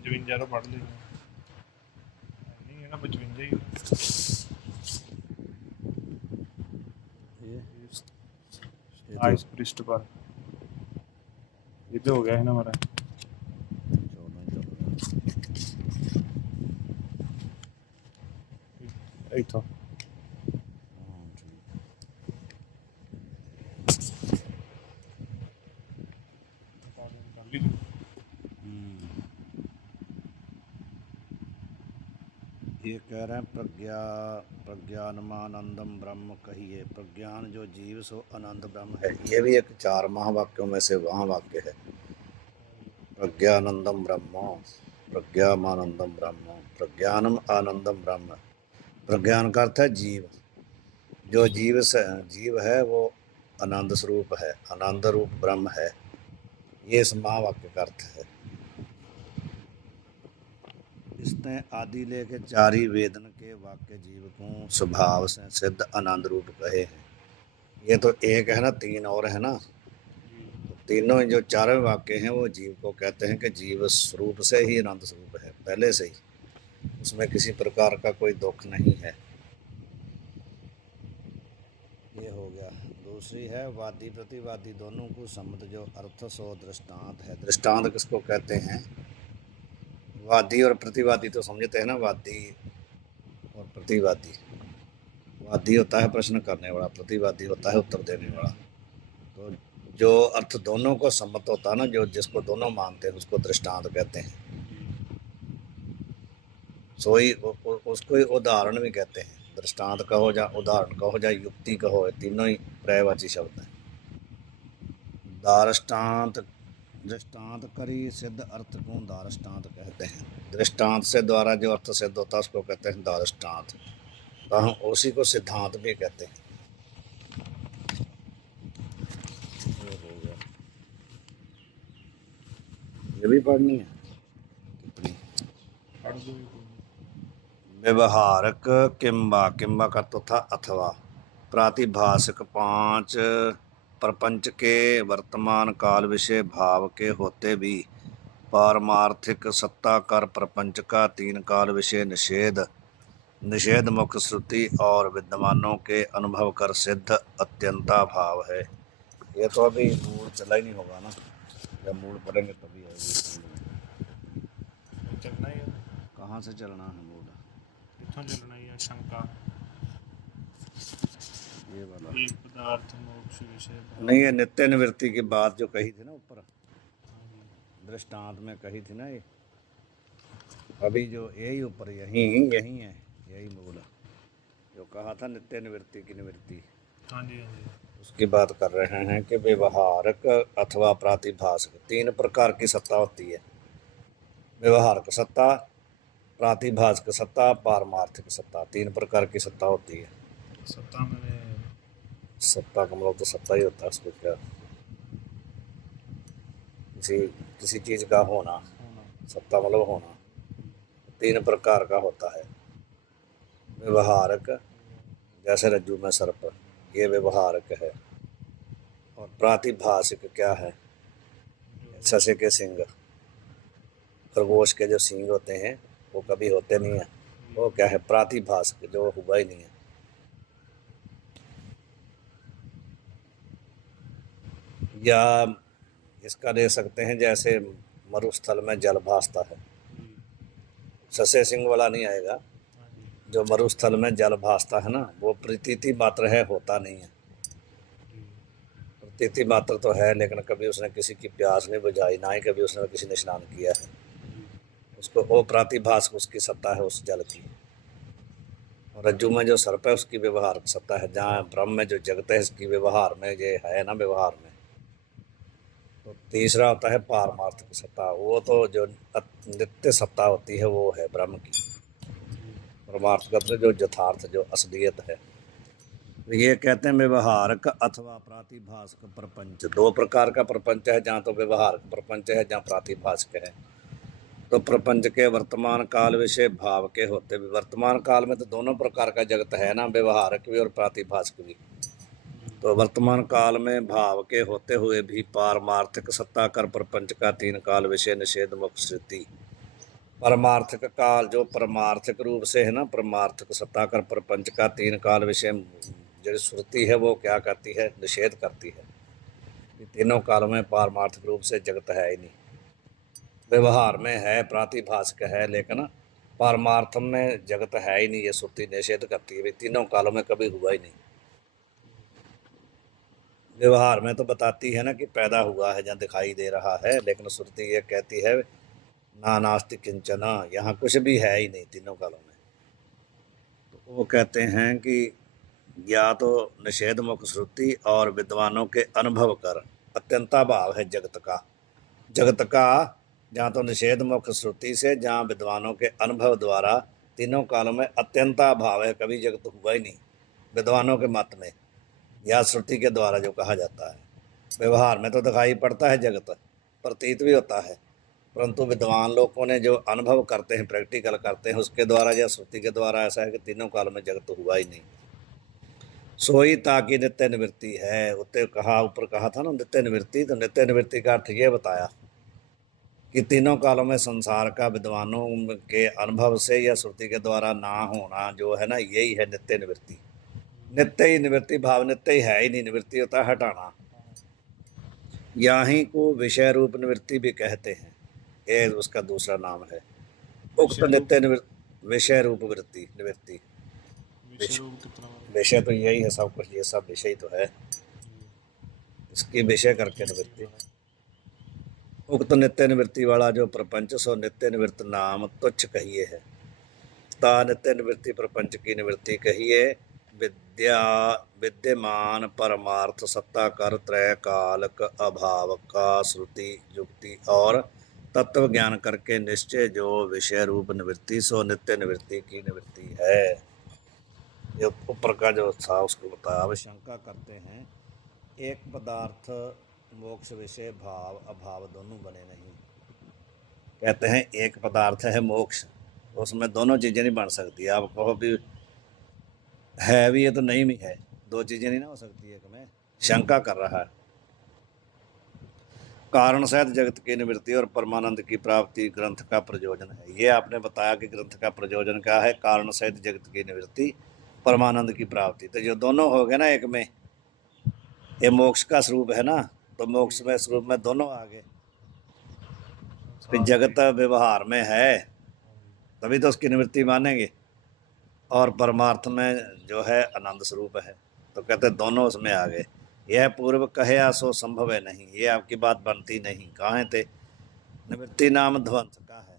55 तो पढ़ लेंगे। नहीं है ना 55 ही। ये ये तो आइस पृष्ठ पर ये तो हो गया है ना हमारा। 14 ही चल रहा यही था। है। हाँ ठीक। निकाल लीजिए। ये कह रहे हैं प्रज्ञानमानंदम ब्रह्म कहिए। प्रज्ञान जो जीव सो आनंद ब्रह्म है। ये भी एक 4 महावाक्यों में से वहाँ वाक्य है। प्रज्ञानंदम ब्रह्म, प्रज्ञामानंदम ब्रह्म, प्रज्ञानम आनंदम ब्रह्म। प्रज्ञान का अर्थ है जीव। जो जीव है वो आनंद स्वरूप है, आनंद रूप ब्रह्म है। ये इस महावाक्य का अर्थ है। इसने आदि लेके 4 ही वेदन के वाक्य जीव को स्वभाव से सिद्ध आनंद रूप कहे हैं। ये तो एक है ना, 3 और है ना। तो तीनों जो 4 वाक्य हैं वो जीव को कहते हैं कि जीव स्वरूप से ही आनंद स्वरूप है, पहले से ही। उसमें किसी प्रकार का कोई दुख नहीं है। ये हो गया। दूसरी है वादी प्रतिवादी दोनों को सम्मत जो अर्थ सो दृष्टांत है। दृष्टांत किसको कहते हैं? वादी और प्रतिवादी तो समझते हैं ना, वादी और प्रतिवादी। वादी होता है प्रश्न करने वाला, प्रतिवादी होता है उत्तर देने वाला। तो जो अर्थ दोनों को सम्मत होता है ना, जो जिसको दोनों मानते हैं, उसको दृष्टांत कहते हैं। सोई उसको ही उदाहरण भी कहते हैं। दृष्टांत कहो या उदाहरण कहो या युक्ति कहो, तीनों ही पर्यायवाची शब्द हैं। दारष्टांत दृष्टांत करी सिद्ध अर्थ को दारष्टांत कहते हैं। दृष्टांत से द्वारा जो अर्थ सिद्ध होता है उसको कहते हैं दारष्टांत। तो हम उसी को सिद्धांत भी कहते हैं। ये भी पढ़नी है टिप्पणी। पढ़ दो। व्यवहारक किंबा, किंबा का तो था अथवा। प्रातिभाषिक 5 प्रपंच के वर्तमान काल विषय भाव के होते भी पारमार्थिक सत्ताकार प्रपंच का 3 काल विषय निषेध, निषेध मुख श्रुति और विद्यमानों के अनुभव कर सिद्ध अत्यंता भाव है। ये तो अभी मूड चला ही नहीं होगा ना, जब मूड पढ़ेंगे तभी आएगी। चलना ही है। कहाँ से चलना है मूड? इथों चलना ही है। शंका ये वाला एक पदार्थ मोक्ष विषय नहीं है। नित्य निवृत्ति की बात जो कही थी ना ऊपर दृष्टांत में कही थी ना, ये अभी जो यही ऊपर यही यही है, यही मूल जो कहा था नित्य निवृत्ति की निवृत्ति, हाँ जी हाँ जी। उसकी बात कर रहे हैं कि व्यवहारक अथवा प्रातिभाषिक 3 प्रकार की सत्ता होती है। व्यवहारक सत्ता, प्रातिभाषिक सत्ता, पारमार्थिक सत्ता, 3 प्रकार की सत्ता होती है। सत्ता मैंने सत्ता का मतलब तो सत्ता ही होता है। उसको क्या, किसी चीज़ का होना, सत्ता मतलब होना 3 प्रकार का होता है। व्यवहारक जैसे रज्जू में सर्प, ये व्यवहारक है। और प्रातिभाषिक क्या है? ससे के सींग, खरगोश के जो सींग होते हैं वो कभी होते नहीं हैं, वो क्या है? प्रातिभाषिक, जो हुआ ही नहीं है। या इसका दे सकते हैं जैसे मरुस्थल में जल भासता है, ससे सिंह वाला नहीं आएगा। जो मरुस्थल में जल भासता है ना, वो प्रतीति मात्र है, होता नहीं है। प्रतीति मात्र तो है, लेकिन कभी उसने किसी की प्यास नहीं बुझाई, ना ही कभी उसने किसी ने स्नान किया है। उसको वो प्रातिभाषिक उसकी सत्ता है उस जल की। और रज्जु में जो सर्प है उसकी व्यवहार सत्ता है। जहाँ ब्रह्म में जो जगत है इसकी व्यवहार में ये है ना, व्यवहार में। तो तीसरा होता है पारमार्थिक सत्ता, वो तो जो नित्य सत्ता होती है वो है ब्रह्म की। परमार्थ जो यथार्थ, जो असलियत है। ये कहते हैं व्यवहारक अथवा प्रातिभाषिक प्रपंच। 2 प्रकार का प्रपंच है, जहाँ तो व्यवहारक प्रपंच है, जहाँ प्रातिभाषिक है। तो प्रपंच के वर्तमान काल विषय भाव के होते भी, वर्तमान काल में तो दोनों प्रकार का जगत है ना, व्यवहारक भी और प्रातिभाषिक भी। तो वर्तमान काल में भाव के होते हुए भी पारमार्थिक सत्ताकर प्रपंच का 3 काल विषय निषेध मुक्त श्रुति, परमार्थक काल जो परमार्थक रूप से है ना, परमार्थक सत्ता कर प्रपंच का तीन काल विषय जो श्रुति है वो क्या करती है, निषेध करती है कि तीनों कालों में पारमार्थिक रूप से जगत है ही नहीं। व्यवहार में है, प्रातिभाषिक है, लेकिन पारमार्थम में जगत है ही नहीं, ये श्रुति निषेध करती है। तीनों कालों में कभी हुआ ही नहीं। व्यवहार में तो बताती है ना कि पैदा हुआ है, जहाँ दिखाई दे रहा है, लेकिन श्रुति ये कहती है ना नास्ति किंचना, यहाँ कुछ भी है ही नहीं तीनों कालों में। तो वो कहते हैं कि या तो निषेध मुख श्रुति और विद्वानों के अनुभव कर अत्यंताभाव है जगत का। जगत का जहाँ तो निषेध मुख श्रुति से, जहाँ विद्वानों के अनुभव द्वारा तीनों कालों में अत्यंताभाव है, कभी जगत हुआ ही नहीं विद्वानों के मत में, या श्रुति के द्वारा जो कहा जाता है। व्यवहार में तो दिखाई पड़ता है जगत, प्रतीत भी होता है, परंतु विद्वान लोगों ने जो अनुभव करते हैं, प्रैक्टिकल करते हैं, उसके द्वारा या श्रुति के द्वारा ऐसा है कि तीनों काल में जगत हुआ ही नहीं। सोई ताकि नित्य निवृत्ति है। उत्ते कहा, ऊपर कहा था ना नित्य निवृत्ति, तो नित्य निवृत्ति का अर्थ ये बताया कि तीनों कालों में संसार का विद्वानों के अनुभव से या श्रुति के द्वारा ना होना जो है ना, यही है नित्य निवृत्ति। नित्य ही निवृत्ति भाव, नित्य ही है ही नहीं, निवृत्ति होता है हटाना। यहीं को विषय रूप निवृत्ति भी कहते हैं, ये उसका दूसरा नाम है। उक्त नित्य निवृत्ति विषय रूप वृत्ति निवृत्ति। विषय तो यही है सब कुछ, ये सब विषय तो है, इसकी विषय करके निवृत्ति। उक्त नित्य निवृत्ति वाला जो प्रपंच सो नित्य निवृत्त नाम तुच्छ कहिए है। ता नित्य निवृत्ति प्रपंच की निवृत्ति कहिए। विद्यमान परमार्थ सत्ता कर त्रय कालक अभाव का श्रुति युक्ति और तत्व ज्ञान करके निश्चय जो विषय रूप निवृत्ति सो नित्य निवृत्ति की निवृत्ति है। ये ऊपर का जो था उसको बताया। अब शंका करते हैं, एक पदार्थ मोक्ष विषय भाव अभाव दोनों बने नहीं। कहते हैं एक पदार्थ है मोक्ष, उसमें दोनों चीज़ें नहीं बन सकती। आप कहो भी है भी, ये तो नहीं भी है, दो चीज़ें नहीं ना हो सकती एक में। शंका कर रहा है। कारण सहित जगत की निवृत्ति और परमानंद की प्राप्ति ग्रंथ का प्रयोजन है। ये आपने बताया कि ग्रंथ का प्रयोजन क्या है, कारण सहित जगत की निवृत्ति परमानंद की प्राप्ति। तो जो दोनों हो गए ना एक में, ये मोक्ष का स्वरूप है ना, तो मोक्ष में स्वरूप में दोनों आ गए। फिर जगत व्यवहार में है तभी तो उसकी निवृत्ति मानेंगे, और परमार्थ में जो है आनंद स्वरूप है, तो कहते दोनों उसमें आ गए। यह पूर्व कहे सो संभव है नहीं, ये आपकी बात बनती नहीं। कहाँ थे? निवृत्ति नाम ध्वंस का है।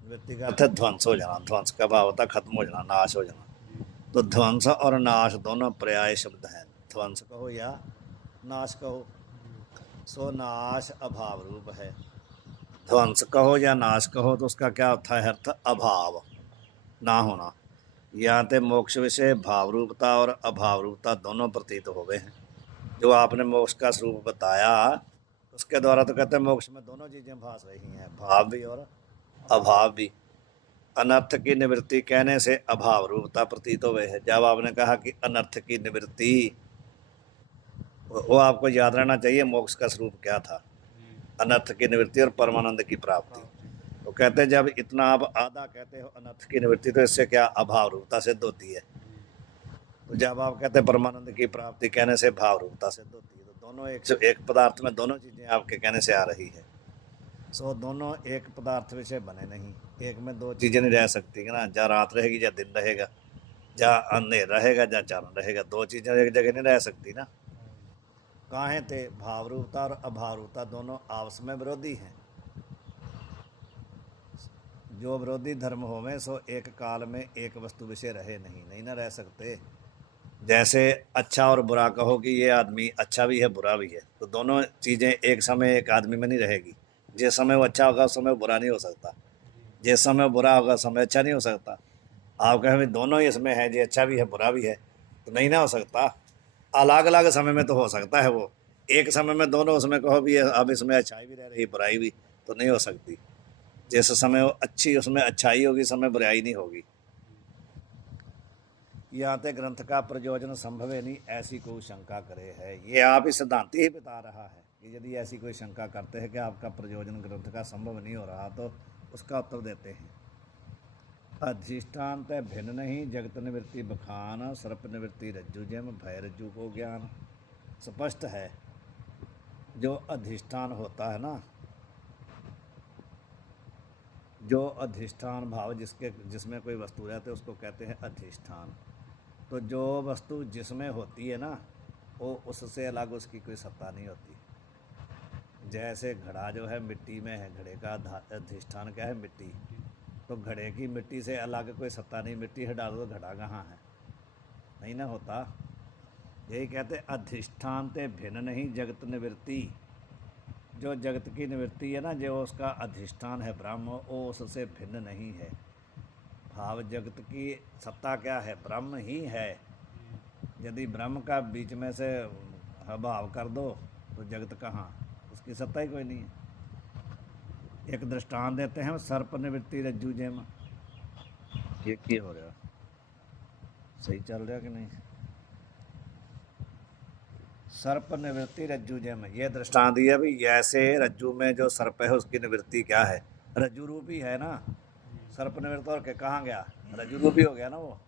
निवृत्ति का अर्थ ध्वंस हो जाना, ध्वंस का भाव होता खत्म हो जाना, नाश हो जाना। तो ध्वंस और नाश दोनों पर्याय शब्द हैं, ध्वंस कहो या नाश कहो। सो नाश अभाव रूप है, ध्वंस कहो या नाश कहो तो उसका क्या होता है अर्थ? अभाव, ना होना। यहाँ पे मोक्ष विषय भाव रूपता और अभाव रूपता दोनों प्रतीत हो गए हैं। जो आपने मोक्ष का स्वरूप बताया उसके द्वारा तो कहते हैं मोक्ष में दोनों चीज़ें भास रही हैं, भाव भी और अभाव भी। अनर्थ की निवृत्ति कहने से अभाव रूपता प्रतीत हो गए है। जब आपने कहा कि अनर्थ की निवृत्ति, वो आपको याद रहना चाहिए मोक्ष का स्वरूप क्या था, अनर्थ की निवृत्ति और परमानंद की प्राप्ति। तो कहते हैं जब इतना आप आधा कहते हो अनर्थ की निवृत्ति, तो इससे क्या अभाव रूपता सिद्ध होती है। तो जब आप कहते हैं परमानंद की प्राप्ति कहने से भाव रूपता सिद्ध होती है। तो दोनों एक पदार्थ में दोनों चीज़ें आपके कहने से आ रही है। सो दोनों एक पदार्थ विषय बने नहीं, एक में दो चीज़ें नहीं रह सकती ना, जहाँ रात रहेगी या दिन रहेगा, जहाँ अंधेर रहेगा जहाँ चांद रहेगा, दो चीज़ें एक जगह नहीं रह सकती ना। काहे थे? भाव रूपता और अभाव रूपता दोनों आपस में विरोधी हैं। जो विरोधी धर्म हो में सो एक काल में एक वस्तु विषय रहे नहीं ना रह सकते। जैसे अच्छा और बुरा कहो कि ये आदमी अच्छा भी है बुरा भी है, तो दोनों चीज़ें एक समय एक आदमी में नहीं रहेगी। जिस समय वो अच्छा होगा उस समय बुरा नहीं हो सकता, जिस समय बुरा होगा उस समय अच्छा नहीं हो सकता। आप कहें दोनों ही इसमें है, जो अच्छा भी है बुरा भी है, तो नहीं ना हो सकता। अलग अलग समय में तो हो सकता है, वो एक समय में दोनों उसमें कहो भी अब इसमें अच्छाई भी रह रही बुराई भी, तो नहीं हो सकती। जिस समय वो अच्छी उसमें अच्छाई होगी, समय बुराई नहीं होगी। यहाँ तक ग्रंथ का प्रयोजन संभव है नहीं, ऐसी कोई शंका करे है। ये आप ही सिद्धांति ही बता रहा है कि यदि ऐसी कोई शंका करते हैं कि आपका प्रयोजन ग्रंथ का संभव नहीं हो रहा, तो उसका उत्तर देते हैं अधिष्ठान तय भिन्न नहीं, जगत निवृत्ति बखान, सर्प निवृत्ति रज्जु जिम, भय रज्जु को ज्ञान। स्पष्ट है, जो अधिष्ठान होता है ना, जो अधिष्ठान भाव जिसमें कोई वस्तु रहती है उसको कहते हैं अधिष्ठान। तो जो वस्तु जिसमें होती है ना, वो उससे अलग उसकी कोई सत्ता नहीं होती। जैसे घड़ा जो है मिट्टी में है, घड़े का अधिष्ठान क्या है? मिट्टी। तो घड़े की मिट्टी से अलग कोई सत्ता नहीं, मिट्टी हटा दो तो घड़ा कहाँ है? नहीं ना होता। यही कहते अधिष्ठान ते भिन्न नहीं, जगत निवृत्ति। जो जगत की निवृत्ति है ना, जो उसका अधिष्ठान है ब्रह्म, वो उससे भिन्न नहीं है। भाव जगत की सत्ता क्या है? ब्रह्म ही है। यदि ब्रह्म का बीच में से अभाव कर दो तो जगत कहाँ? उसकी सत्ता ही कोई नहीं है। एक दृष्टांत देते हैं, सर्प निवृत्ति रज्जु जेम। ये क्या हो रहा? सही चल रहा कि नहीं? सर्प निवृत्ति रज्जु जेम, ये दृष्टांत दिया भी। ऐसे रज्जु में जो सर्प है उसकी निवृत्ति क्या है? रज्जु रूपी है ना। सर्प निवृत्त और के कहाँ गया? रज्जु रूपी हो गया ना। वो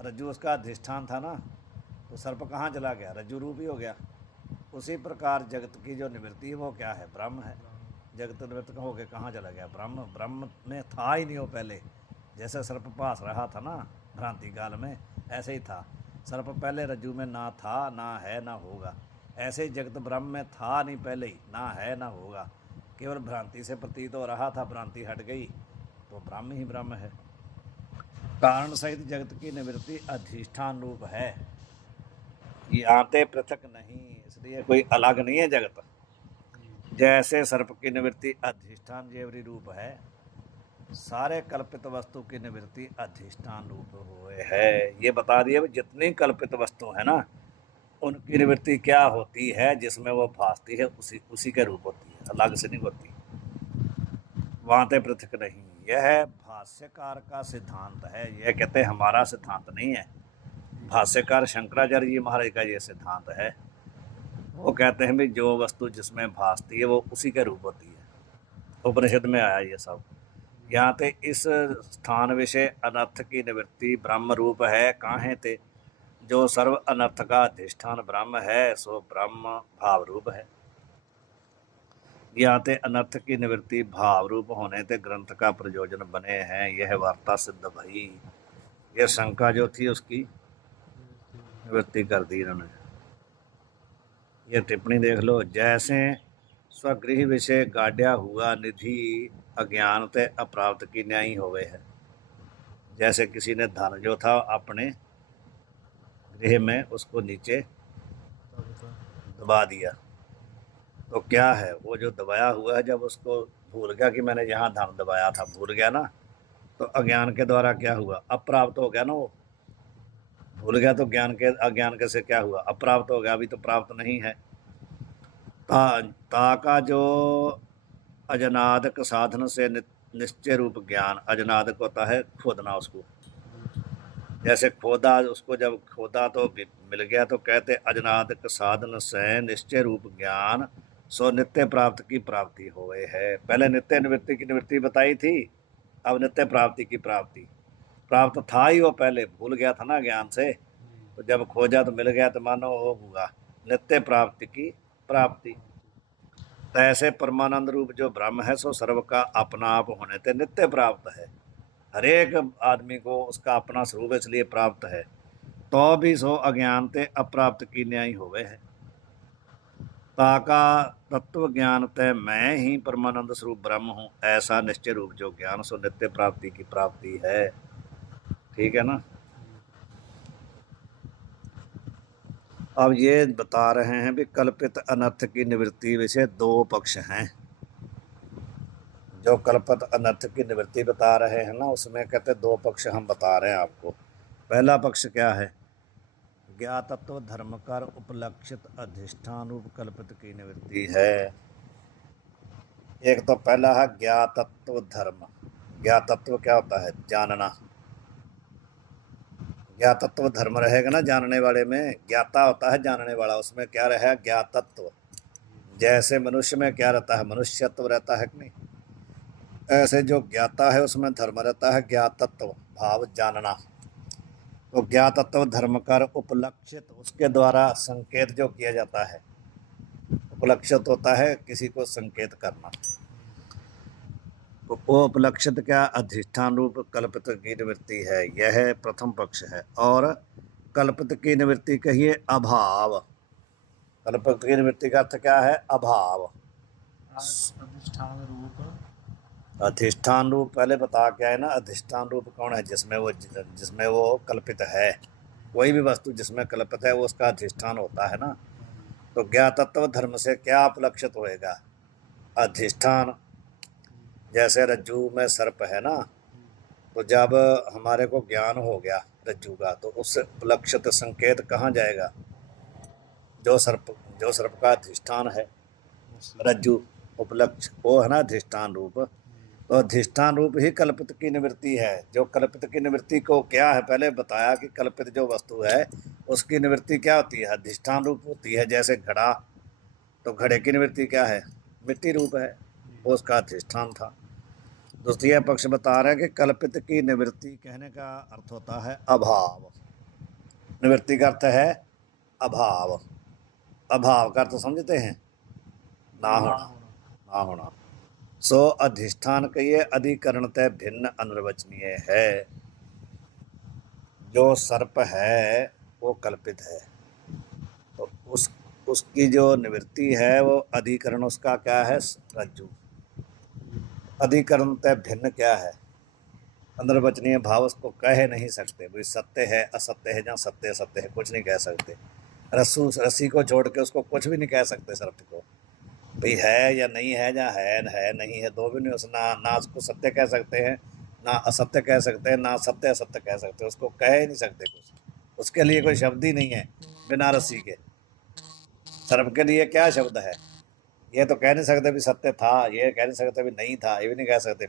रज्जु उसका अधिष्ठान था ना, तो सर्प कहाँ चला गया? रज्जु रूपी हो गया। उसी प्रकार जगत की जो निवृत्ति है वो क्या है? ब्रह्म है। जगत निवृत्त हो के कहाँ चला गया? ब्रह्म। ब्रह्म में था ही नहीं वो पहले। जैसे सर्प पास रहा था ना भ्रांति काल में, ऐसे ही था। सर्प पहले रज्जु में ना था, ना है, ना होगा। ऐसे ही जगत ब्रह्म में था नहीं पहले ही, ना है, ना होगा। केवल भ्रांति से प्रतीत हो रहा था, भ्रांति हट गई तो ब्रह्म ही ब्रह्म है। कारण सहित जगत की निवृत्ति अधिष्ठान रूप है, ये आते पृथक नहीं, इसलिए कोई अलग नहीं है जगत। जैसे सर्प की निवृत्ति अधिष्ठान जेवरी रूप है, सारे कल्पित वस्तु की निवृत्ति अधिष्ठान रूप हुए है। ये बता दिए जितनी कल्पित वस्तु है ना, उनकी निवृत्ति क्या होती है? जिसमें वो भासती है उसी के रूप होती है, अलग से नहीं होती। वाते पृथक नहीं। यह भाष्यकार का सिद्धांत है। यह कहते हैं हमारा सिद्धांत नहीं है। भाष्यकार शंकराचार्य जी महाराज का ये सिद्धांत है। वो कहते हैं भी जो वस्तु जिसमें भासती है वो उसी के रूप होती है। उपनिषद में आया ये सब। यहाँ पे इस स्थान विषय अनर्थ की निवृत्ति ब्रह्म रूप है। काहे ते जो सर्व अनर्थ का अधिष्ठान ब्रह्म है, सो ब्रह्म भाव रूप है। यहाँ ते अनर्थ की निवृत्ति भाव रूप होने ते ग्रंथ का प्रयोजन बने हैं। यह वार्ता सिद्ध भई। यह शंका जो थी उसकी निवृत्ति कर दी इन्होंने। ये टिप्पणी देख लो। जैसे स्वगृह विषय गाढ़ा हुआ निधि अज्ञान ते अप्राप्त की न्यायी हो गए है। जैसे किसी ने धन जो था अपने गृह में उसको नीचे दबा दिया, तो क्या है वो जो दबाया हुआ है, जब उसको भूल गया कि मैंने यहाँ धन दबाया था, भूल गया ना, तो अज्ञान के द्वारा क्या हुआ? अप्राप्त हो गया ना। वो भूल गया तो अज्ञान के से क्या हुआ? अप्राप्त हो गया। अभी तो प्राप्त नहीं है। ता का जो अजनादक साधन से निश्चय रूप ज्ञान, अजनादक होता है खोदना उसको। जैसे खोदा, उसको जब खोदा तो मिल गया, तो कहते अजनादक साधन से निश्चय रूप ज्ञान सो नित्य प्राप्त की प्राप्ति हो गए है। पहले नित्य निवृत्ति की निवृत्ति बताई थी, अब नित्य प्राप्ति की प्राप्ति। प्राप्त था ही वो, पहले भूल गया था ना ज्ञान से, तो जब खोजा तो मिल गया, तो मानो वो हुआ नित्य प्राप्ति की प्राप्ति। तो ऐसे परमानंद रूप जो ब्रह्म है, सो सर्व का अपना आप होने ते नित्य प्राप्त है। हरेक आदमी को उसका अपना स्वरूप इसलिए प्राप्त है। तो भी सो अज्ञान ते अप्राप्त की न्याय हो गए है। ताका तत्व ज्ञान ते मैं ही परमानंद स्वरूप ब्रह्म हूँ, ऐसा निश्चय रूप जो ज्ञान सो नित्य प्राप्ति की प्राप्ति है। ठीक है ना। अब ये बता रहे हैं भी कल्पित अनर्थ की निवृत्ति विषय दो पक्ष हैं। जो कल्पित अनर्थ की निवृत्ति बता रहे हैं ना, उसमें कहते दो पक्ष हम बता रहे हैं आपको। पहला पक्ष क्या है? ज्ञातत्व धर्म कर उपलक्षित अधिष्ठान रूप कल्पित की निवृत्ति है। एक तो पहला है ज्ञातत्व धर्म। ज्ञातत्व क्या होता है? जानना। ज्ञातत्व धर्म रहेगा ना जानने वाले में। ज्ञाता होता है जानने वाला, उसमें क्या रहा? ज्ञातत्व। जैसे मनुष्य में क्या रहता है? मनुष्यत्व रहता है कि नहीं? ऐसे जो ज्ञाता है उसमें धर्म रहता है, ज्ञातत्व भाव जानना। तो ज्ञातत्व धर्म कर उपलक्षित, उसके द्वारा संकेत जो किया जाता है, उपलक्षित होता है किसी को संकेत करना। तो वो उपलक्षित क्या, अधिष्ठान रूप कल्पित की निवृत्ति है, यह प्रथम पक्ष है। और कल्पित की निवृत्ति कहिए अभाव। कल्पित की निवृत्ति का अर्थ क्या है, अभाव। अधिष्ठान रूप, अधिष्ठान रूप पहले बता क्या है ना, अधिष्ठान रूप कौन है, जिसमें वो कल्पित है। कोई भी वस्तु जिसमें कल्पित है वो उसका अधिष्ठान होता है ना। तो ज्ञातत्व धर्म से क्या उपलक्षित होएगा, अधिष्ठान। जैसे रज्जू में सर्प है ना, तो जब हमारे को ज्ञान हो गया रज्जू का, तो उससे उपलक्षित संकेत कहाँ जाएगा, जो सर्प का अधिष्ठान है, रज्जू उपलक्ष वो है ना अधिष्ठान रूप। तो अधिष्ठान रूप ही कल्पित की निवृत्ति है। जो कल्पित की निवृत्ति को क्या है, पहले बताया कि कल्पित जो वस्तु है उसकी निवृत्ति क्या होती है, अधिष्ठान रूप होती है। जैसे घड़ा, तो घड़े की निवृत्ति क्या है, मिट्टी रूप है, वो उसका अधिष्ठान था। दूसरी पक्ष बता रहे हैं कि कल्पित की निवृत्ति कहने का अर्थ होता है अभाव। निवृत्ति का अर्थ है अभाव। अभाव का अर्थ समझते हैं, ना होना। सो अधिष्ठान कहिए अधिकरणतः भिन्न अनिर्वचनीय है। जो सर्प है वो कल्पित है, तो उसकी जो निवृत्ति है वो अधिकरण उसका क्या है, रज्जु। अधिकरणतः भिन्न क्या है, अनिर्वचनीय भाव, उसको कह नहीं सकते भाई सत्य है असत्य है, जहाँ सत्य असत्य है कुछ नहीं कह सकते। रस्सी को छोड़ के उसको कुछ भी नहीं कह सकते सर्प को, भाई है या नहीं है, जहाँ है नहीं है, दो भी नहीं। उस ना उसको सत्य कह सकते हैं, ना असत्य कह सकते हैं, ना सत्य असत्य कह सकते हैं, उसको कह ही नहीं सकते कुछ। उसके लिए कोई शब्द ही नहीं है बिना रस्सी के। सर्प के लिए क्या शब्द है, ये तो कह नहीं सकते भी सत्य था, ये कह नहीं सकते भी नहीं था, ये भी नहीं कह सकते।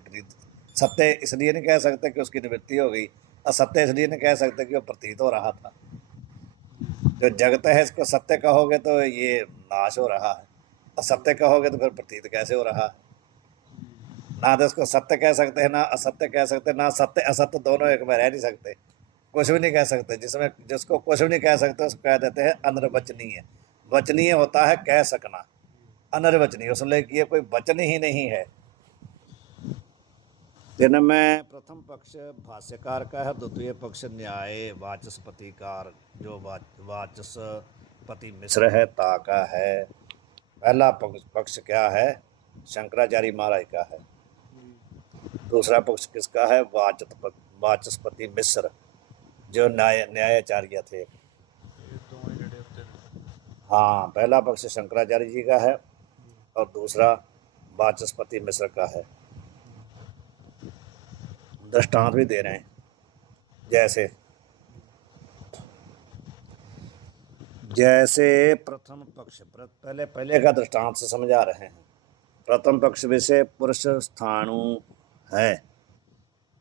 सत्य इसलिए नहीं कह सकते कि उसकी निवृत्ति हो गई, असत्य इसलिए नहीं कह सकते कि वो प्रतीत हो रहा था। जो जगत है इसको सत्य कहोगे तो ये नाश हो रहा है, असत्य कहोगे तो फिर प्रतीत कैसे हो रहा है। ना तो इसको सत्य कह सकते हैं ना असत्य कह सकते, ना सत्य असत्य दोनों एक में रह नहीं सकते, कुछ भी नहीं कह सकते। जिसको कुछ भी नहीं कह सकते उसको कह देते हैं अनिर्वचनीय। वचनीय होता है कह सकना, अनिर्वचनीय उसमें ये कोई वचन ही नहीं है। जिनमें प्रथम पक्ष भाष्यकार का है, द्वितीय पक्ष न्याय वाचस्पतिकार जो वाचस्पति मिश्र है ता का है। पहला पक्ष क्या है, शंकराचार्य महाराज का है। दूसरा पक्ष किसका है, वाचस्पति मिश्र जो न्यायाचार्य थे। हाँ, पहला पक्ष शंकराचार्य जी का है और दूसरा वाचस्पति मिश्र का है। दृष्टांत भी दे रहे हैं, जैसे प्रथम पक्ष, पहले का दृष्टांत से समझा रहे हैं। प्रथम पक्ष विषय पुरुष स्थाणु है,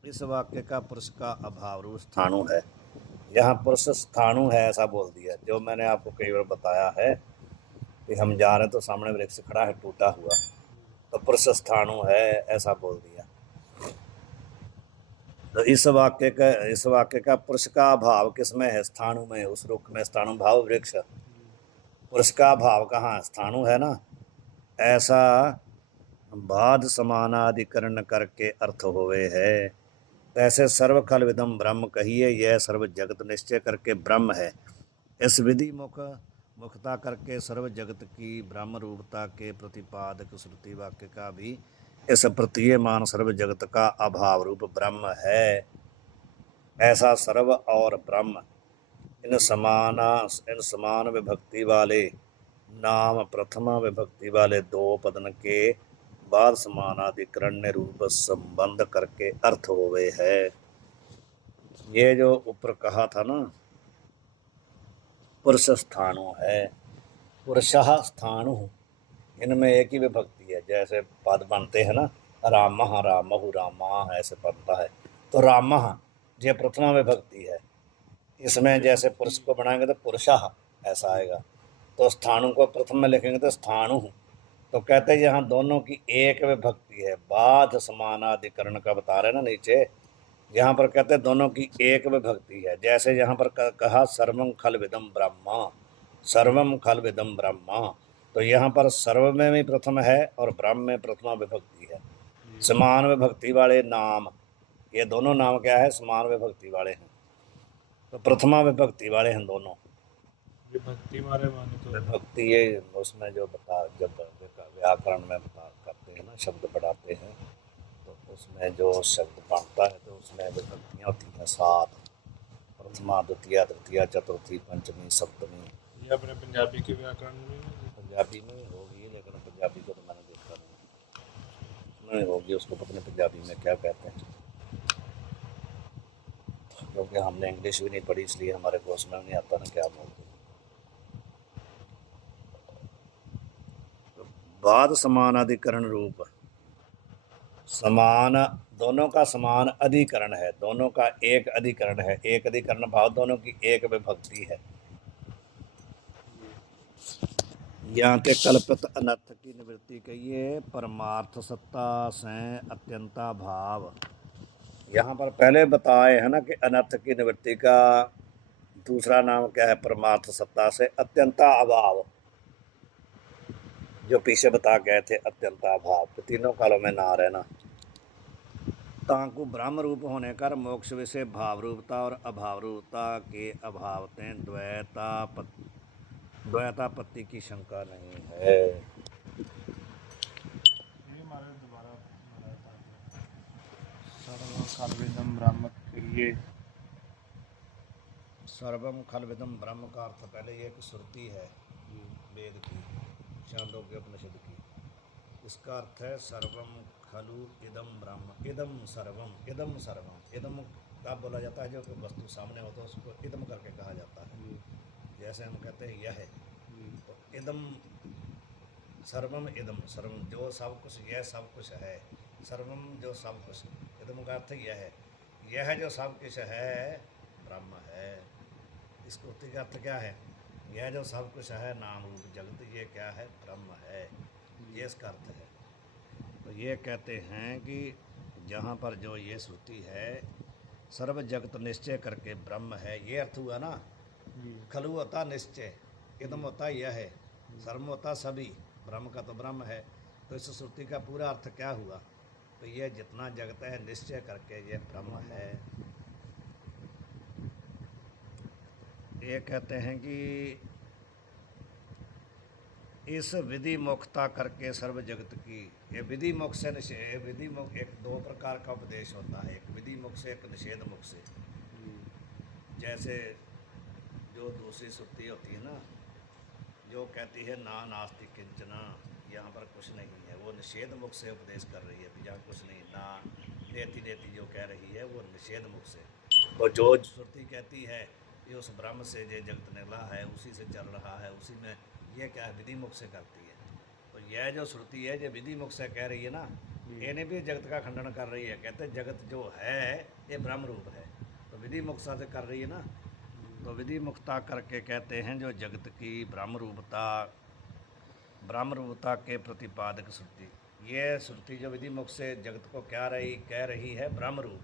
इस वाक्य का पुरुष का अभाव रूप स्थाणु है। यहाँ पुरुष स्थाणु है ऐसा बोल दिया। जो मैंने आपको कई बार बताया है कि हम जा रहे हैं तो सामने वृक्ष खड़ा है टूटा हुआ, तो पुरुष स्थाणु है ऐसा बोल दिया। तो इस वाक्य का पुरुष का भाव किसमें है, स्थाणु में। उस रुख में स्थाणु भाव वृक्ष, पुरुष का भाव कहाँ, स्थाणु है ना। ऐसा बाध समानाधिकरण करके अर्थ होवे है। तैसे सर्व खल विदम ब्रह्म कहिए, यह सर्व जगत निश्चय करके ब्रह्म है। इस विधि मुखता करके सर्व जगत की ब्रह्म रूपता के प्रतिपादक श्रुति वाक्य का भी इस प्रतीयमान सर्व जगत का अभाव रूप ब्रह्म है। ऐसा सर्व और ब्रह्म इन समान विभक्ति वाले नाम प्रथमा विभक्ति वाले दो पदन के बाद समानाधिकरण रूप संबंध करके अर्थ होवे है। ये जो ऊपर कहा था ना, पुरुष स्थाणु है, पुरुषः स्थाणु, इनमें एक ही विभक्ति है। जैसे पद बनते हैं ना, रामः रामहु रामा ऐसे बनता है, तो रामः ये प्रथमा विभक्ति है। इसमें जैसे पुरुष को बनाएंगे तो पुरुषः ऐसा आएगा, तो स्थाणु को प्रथम में लिखेंगे तो स्थाणु, तो कहते हैं यहाँ दोनों की एक विभक्ति है। बाध समानाधिकरण का बता रहे ना नीचे, यहाँ पर कहते हैं दोनों की एक विभक्ति है। जैसे यहाँ पर कहा सर्वम खलविदम ब्रह्मा, सर्वम खलविदम ब्रह्मा, तो यहाँ पर सर्व में भी प्रथम है और ब्रह्म में प्रथमा विभक्ति है। समान विभक्ति वाले नाम, ये दोनों नाम क्या है, समान विभक्ति वाले हैं, तो प्रथमा विभक्ति वाले हैं दोनों। विभक्ति मारे माने तो विभक्ति ये उसमें जो बता, जब व्याकरण में बता करते हैं ना, शब्द बढ़ाते हैं, तो उसमें जो शब्द बनता है तो उसमें विभक्तियाँ होती हैं 7, प्रथमा, द्वितीया, तृतीया, चतुर्थी, पंचमी, सप्तमी। ये अपने पंजाबी के व्याकरण में पंजाबी में होगी, लेकिन पंजाबी को तो मैंने देखा नहीं होगी, उसको पता नहीं पंजाबी में क्या कहते हैं, क्योंकि हमने इंग्लिश भी नहीं पढ़ी, इसलिए हमारे को उसमें नहीं आता ना क्या बोलते हैं। बाद समानाधिकरण रूप, समान दोनों का समान अधिकरण है, दोनों का एक अधिकरण है, एक अधिकरण भाव दोनों की एक विभक्ति है। यहाँ के कल्पित अनर्थ की निवृत्ति कहिए परमार्थ सत्ता से अत्यंता भाव। यहाँ पर पहले बताए है ना कि अनर्थ की निवृत्ति का दूसरा नाम क्या है, परमार्थ सत्ता से अत्यंता अभाव, जो पीछे बता गए थे अत्यंता भाव, तो तीनों कालों में ना रहना। तांकु ब्रह्म रूप होने कर मोक्ष विषय भाव रूपता और अभाव रूपता के अभावते द्वैतापत्ति की शंका नहीं है। ये मारे दोबारा सर्वम खलविदम ब्रह्म के लिए सर्वम खलविदम ब्रह्म का अर्थ पहले ये एक श्रुति है वेद की, छांदोग्य उपनिषद की, इसका अर्थ है सर्वम खलु इदम ब्रह्म, इदम सर्वम, इदम सर्वम। इदम का बोला जाता है जो कि वस्तु सामने हो तो उसको इदम करके कहा जाता है। जैसे हम कहते हैं यह है, तो इदम सर्वम, इदम सर्वम, जो सब कुछ, यह सब कुछ है, सर्वम जो सब कुछ, इदम का अर्थ यह जो सब कुछ है ब्रह्म है। इसको का अर्थ क्या है, यह जो सब कुछ है नाम रूप जगत, ये क्या है, ब्रह्म है, ये इसका अर्थ है। तो ये कहते हैं कि जहाँ पर जो ये श्रुति है सर्व जगत निश्चय करके ब्रह्म है, ये अर्थ हुआ ना। खलु होता निश्चय, इदम होता यह है, सर्व होता सभी, ब्रह्म का तो ब्रह्म है। तो इस श्रुति का पूरा अर्थ क्या हुआ, तो ये जितना जगत है निश्चय करके ये ब्रह्म है। ये कहते हैं कि इस विधि मुक्ता करके सर्व जगत की, ये विधि मुख से निषेध, विधि मुख एक दो प्रकार का उपदेश होता है, एक विधि मुख से, एक निषेध मुख से। जैसे जो दूसरी श्रुति होती है ना, जो कहती है ना नास्ति किंचना, यहाँ पर कुछ नहीं है, वो निषेध मुख से उपदेश कर रही है, यहाँ कुछ नहीं, ना देती देती जो कह रही है वो निषेध मुख से। और जो श्रुति कहती है कि उस ब्रह्म से जो जगत निकला है उसी से चल रहा है, उसी में, ये क्या है, विधि मुख से करती है। तो यह जो श्रुति है जो विधि मुख से कह रही है ना, इन्हें भी जगत का खंडन कर रही है। कहते हैं जगत जो है ये ब्रह्म रूप है, तो विधि मुक्ता से कर रही है ना। तो विधि मुक्ता करके कहते हैं जो जगत की ब्रह्म रूपता के प्रतिपादक श्रुति, ये श्रुति जो विधि मुख से जगत को क्या कह रही है, ब्रह्म रूप।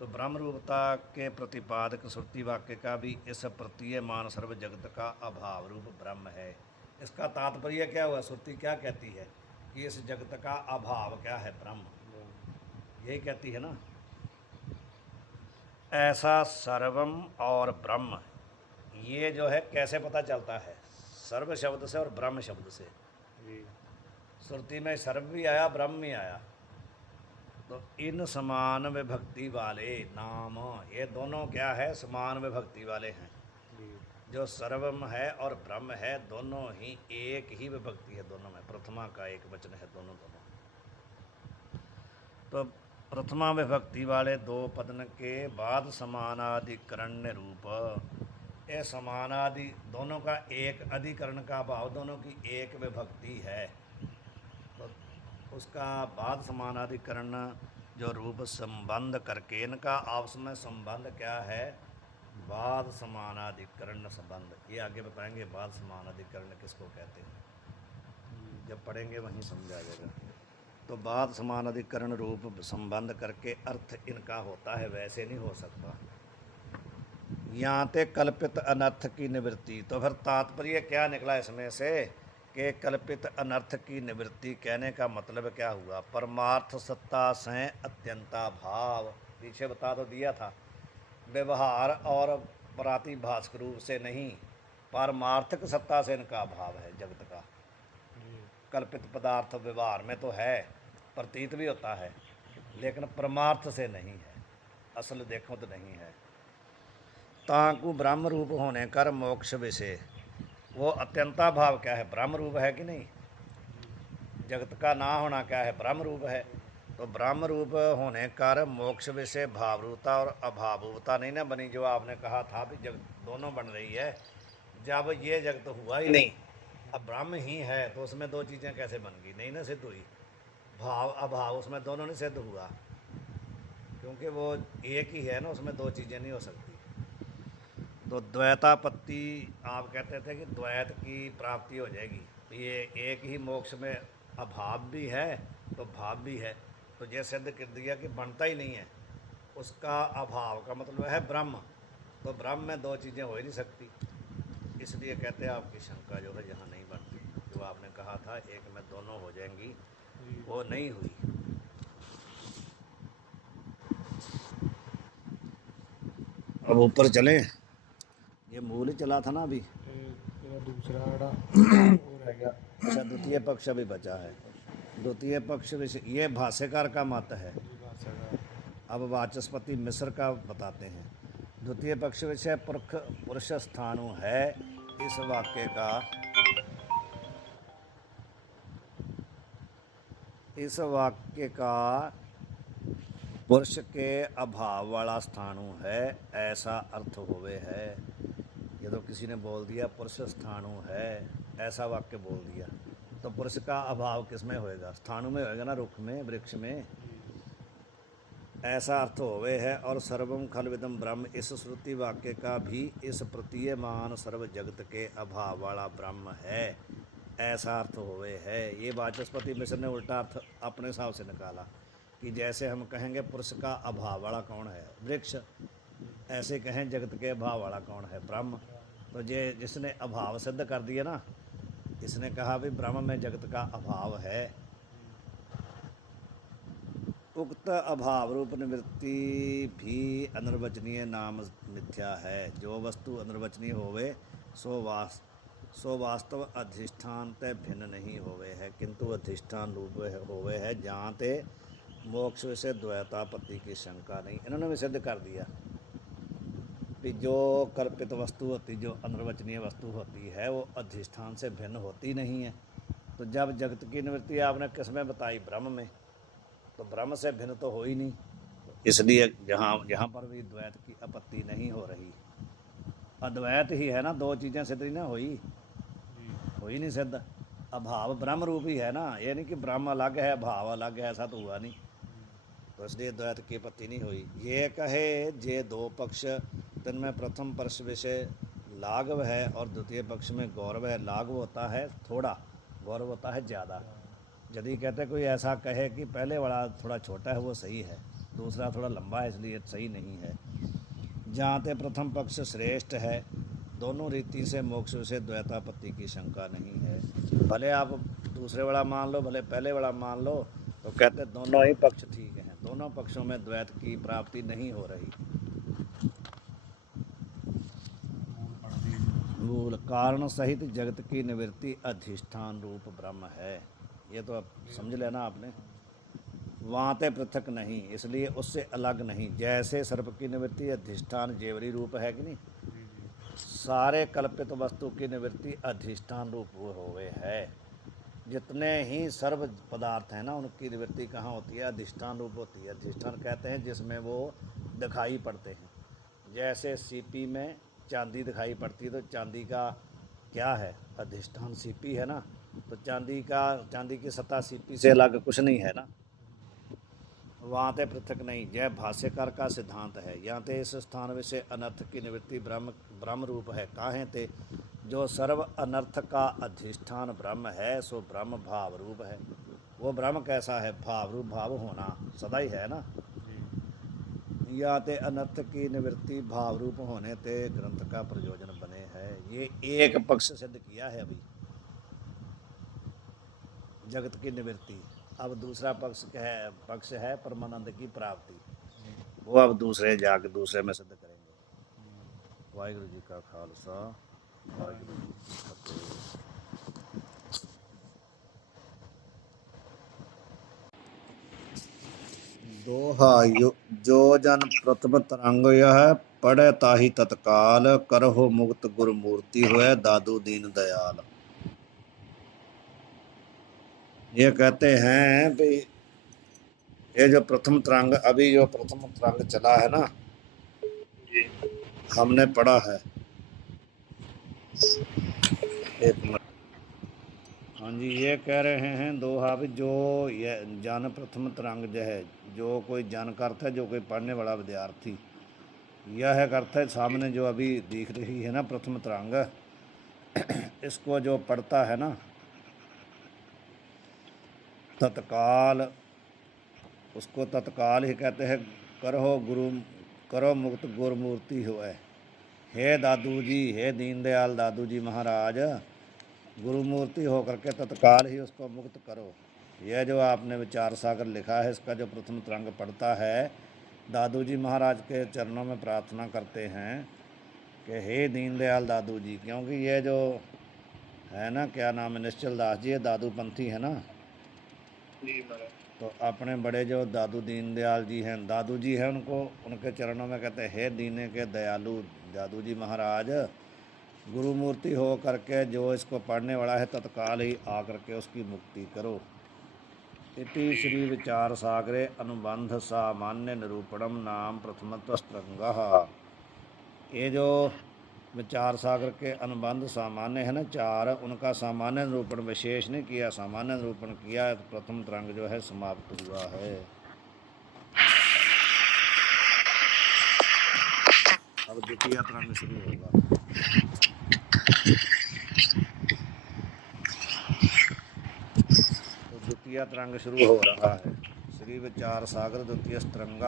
तो ब्रह्म रूपता के प्रतिपादक श्रुति वाक्य का भी इस प्रतीयमान सर्व जगत का अभाव रूप ब्रह्म है। इसका तात्पर्य क्या हुआ, श्रुति क्या कहती है कि इस जगत का अभाव क्या है, ब्रह्म, यही कहती है ना। ऐसा सर्वम और ब्रह्म, ये जो है कैसे पता चलता है, सर्व शब्द से और ब्रह्म शब्द से। श्रुति में सर्व भी आया, ब्रह्म भी आया, तो इन समान विभक्ति वाले नाम, ये दोनों क्या है, समान विभक्ति वाले हैं। जो सर्वम है और ब्रह्म है दोनों ही एक ही विभक्ति है, दोनों में प्रथमा का एक वचन है, दोनों। तो प्रथमा विभक्ति वाले दो पदन के बाद समानाधिकरण्य रूप, ये समानादि दोनों का एक अधिकरण का भाव, दोनों की एक विभक्ति है, तो उसका बाद समानाधिकरण जो रूप संबंध करके, इनका आपस में संबंध क्या है, बाद समानाधिकरण संबंध। ये आगे बताएंगे बाद समानाधिकरण किसको कहते हैं। जब पढ़ेंगे वहीं समझ आ जाएगा। तो बात समान अधिकरण रूप संबंध करके अर्थ इनका होता है, वैसे नहीं हो सकता। यहाँ ते कल्पित अनर्थ की निवृत्ति, तो फिर तात्पर्य क्या निकला इसमें से कि कल्पित अनर्थ की निवृत्ति कहने का मतलब क्या हुआ? परमार्थ सत्ता से अत्यंता भाव, पीछे बता तो दिया था, व्यवहार और प्रातिभाषिक रूप से नहीं, पारमार्थिक सत्ता से इनका भाव है जगत का। कल्पित पदार्थ व्यवहार में तो है, प्रतीत भी होता है, लेकिन परमार्थ से नहीं है, असल देखो तो नहीं है। ताकू ब्रह्म रूप होने कर मोक्ष विषय, वो अत्यंता भाव क्या है? ब्रह्म रूप है कि नहीं? जगत का ना होना क्या है? ब्रह्म रूप है। तो ब्रह्म रूप होने कर मोक्ष विषय भावरूपता और अभावरूपता नहीं ना बनी, जो आपने कहा था भी जगत दोनों बन रही है। जब ये जगत हुआ ही नहीं, अब ब्रह्म ही है, तो उसमें दो चीज़ें कैसे बन गई? नहीं ना सिद्ध हुई। भाव अभाव उसमें दोनों नहीं सिद्ध हुआ, क्योंकि वो एक ही है ना, उसमें दो चीज़ें नहीं हो सकती। तो द्वैतापत्ति आप कहते थे कि द्वैत की प्राप्ति हो जाएगी, ये एक ही मोक्ष में अभाव भी है तो भाव भी है, तो ये सिद्ध कर दिया कि बनता ही नहीं है, उसका अभाव का मतलब है ब्रह्म। तो ब्रह्म में दो चीज़ें हो ही नहीं सकती, इसलिए कहते हैं आपकी शंका जो है यहाँ नहीं बनती। जो आपने कहा था एक में दोनों हो जाएंगी, वो नहीं हुई। अब ऊपर चलें, ये मूल ही चला था ना अभी, दूसरा और रह गया। अच्छा द्वितीय पक्ष अभी बचा है। द्वितीय पक्ष विषय ये भाष्यकार का मत है। अब वाचस्पति मिश्र का बताते हैं। द्वितीय पक्ष विषय पुरुष स्थानु है। इस वाक्य का पुरुष के अभाव वाला स्थानु है, ऐसा अर्थ होवे है। ये तो किसी ने बोल दिया पुरुष स्थानु है, ऐसा वाक्य बोल दिया, तो पुरुष का अभाव किस में होएगा? स्थानु में होएगा ना, रुख में, वृक्ष में। ऐसा अर्थ होवे है। और सर्वम खलविदम ब्रह्म, इस श्रुति वाक्य का भी इस प्रतीयमान सर्व जगत के अभाव वाला ब्रह्म है, ऐसा अर्थ होवे है। ये वाचस्पति मिश्र ने उल्टा अर्थ अपने हिसाब से निकाला कि जैसे हम कहेंगे पुरुष का अभाव वाला कौन है? वृक्ष। ऐसे कहें जगत के अभाव वाला कौन है? ब्रह्म। तो ये जिसने अभाव सिद्ध कर दिया ना, इसने कहा भी ब्रह्म में जगत का अभाव है। उक्त अभाव रूप निवृत्ति भी अनिर्वचनीय नाम मिथ्या है। जो वस्तु अनिर्वचनीय होवे सो वास्तव अधिष्ठान ते भिन्न नहीं होवे है, किंतु अधिष्ठान रूप होवे है, जहाँ ते मोक्ष से द्वैतापत्ति की शंका नहीं। इन्होंने भी सिद्ध कर दिया कि जो कल्पित वस्तु होती, जो अनिर्वचनीय वस्तु होती है, वो अधिष्ठान से भिन्न होती नहीं है। तो जब जगत की निवृत्ति आपने किस में बताई? ब्रह्म में। तो ब्रह्म से भिन्न तो हो ही नहीं, इसलिए जहाँ पर भी द्वैत की आपत्ति नहीं हो रही। अद्वैत ही है ना, दो चीज़ें सिद्ध ही ना हो ही नहीं सिद्ध। अभाव ब्रह्म रूप ही है ना, ये नहीं कि ब्रह्म अलग है भाव अलग है, ऐसा तो हुआ नहीं। तो इसलिए द्वैत की आपत्ति नहीं हुई। ये कहे जे दो पक्ष, जिनमें प्रथम पक्ष विषय लाघव है और द्वितीय पक्ष में गौरव है। लाघव होता है थोड़ा, गौरव होता है ज़्यादा। यदि कहते कोई ऐसा कहे कि पहले वाला थोड़ा छोटा है, वो सही है, दूसरा थोड़ा लंबा है, इसलिए सही नहीं है। जहाँ ते प्रथम पक्ष श्रेष्ठ है, दोनों रीति से मोक्ष से द्वैतापत्ति की शंका नहीं है। भले आप दूसरे वाला मान लो, भले पहले वाला मान लो, तो कहते दोनों ही पक्ष ठीक हैं, दोनों पक्षों में द्वैत की प्राप्ति नहीं हो रही। मूल कारण सहित जगत की निवृत्ति अधिष्ठान रूप ब्रह्म है। ये तो अब समझ लेना आपने। वहाँ ते पृथक नहीं, इसलिए उससे अलग नहीं। जैसे सर्प की निवृत्ति अधिष्ठान जेवरी रूप है कि नहीं, सारे कल्पित वस्तु की निवृत्ति अधिष्ठान रूप होवे है। जितने ही सर्व पदार्थ हैं ना, उनकी निवृत्ति कहाँ होती है? अधिष्ठान रूप होती है। अधिष्ठान कहते हैं जिसमें वो दिखाई पड़ते हैं। जैसे सीपी में चांदी दिखाई पड़ती है, तो चांदी का क्या है? अधिष्ठान सीपी है ना। तो चांदी की सतह सीपी से अलग कुछ नहीं है ना। वहाँ ते पृथक नहीं, यह भाष्यकार का सिद्धांत है। यहाँ ते इस स्थान विषय अनर्थ की निवृत्ति ब्रह्म रूप है। काहें ते जो सर्व अनर्थ का अधिष्ठान ब्रह्म है सो ब्रह्म भाव रूप है। वो ब्रह्म कैसा है? भाव रूप, भाव होना सदा ही है ना। या ते अनर्थ की निवृत्ति भाव रूप होने ते ग्रंथ का प्रयोजन बने है। ये एक पक्ष सिद्ध किया है अभी, जगत की निवृत्ति। अब दूसरा पक्ष है परमानंद की प्राप्ति। वो अब दूसरे जाके दूसरे में सिद्ध करेंगे। वाहिगुरु जी का खालसा, वाहिगुरु जी की फतेह। दोहा जो जन प्रथम तरंग यह पढ़े ताही तत्काल, करहो मुक्त गुरमूर्ति हुए दादू दीन दयाल। ये कहते हैं भाई, ये जो प्रथम तरंग, अभी जो प्रथम तरंग चला है ना, हमने पढ़ा है। एक मिनट। हाँ जी, ये कह रहे हैं दोहा भी, जो ये जन प्रथम तरंग जो है, जो कोई जन का अर्थ है, जो कोई पढ़ने वाला विद्यार्थी, यह है अर्थ है सामने जो अभी दिख रही है ना प्रथम तरंग, इसको जो पढ़ता है ना तत्काल, उसको तत्काल ही कहते हैं करो मुक्त गुरमूर्ति हुए। हे दादू जी, हे दीनदयाल दादू जी महाराज, गुरुमूर्ति होकर के तत्काल ही उसको मुक्त करो। यह जो आपने विचार सागर लिखा है, इसका जो प्रथम तरंग पढ़ता है, दादू जी महाराज के चरणों में प्रार्थना करते हैं कि हे दीनदयाल दादू जी, क्योंकि ये जो है ना, क्या नाम है, निश्चल दास जी, ये दादू पंथी है ना। तो अपने बड़े जो दादू दीनदयाल जी हैं, दादू जी हैं, उनको उनके चरणों में कहते हैं हे दीने के दयालु दादू जी महाराज, गुरुमूर्ति हो करके जो इसको पढ़ने वाला है तत्काल ही आकर के उसकी मुक्ति करो। इति श्री विचार सागरे अनुबंध सामान्य निरूपणम नाम प्रथमत्व स्त्रंगः। ये जो विचार सागर के अनुबंध सामान्य है ना चार, उनका सामान्य निरूपण विशेष नहीं किया, सामान्य निरूपण किया, तो प्रथम तरंग जो है समाप्त हुआ है। अब द्वितीय तरंग शुरू होगा। तो द्वितीय तरंग शुरू हो रहा है, श्री विचार सागर द्वितीय तरंग।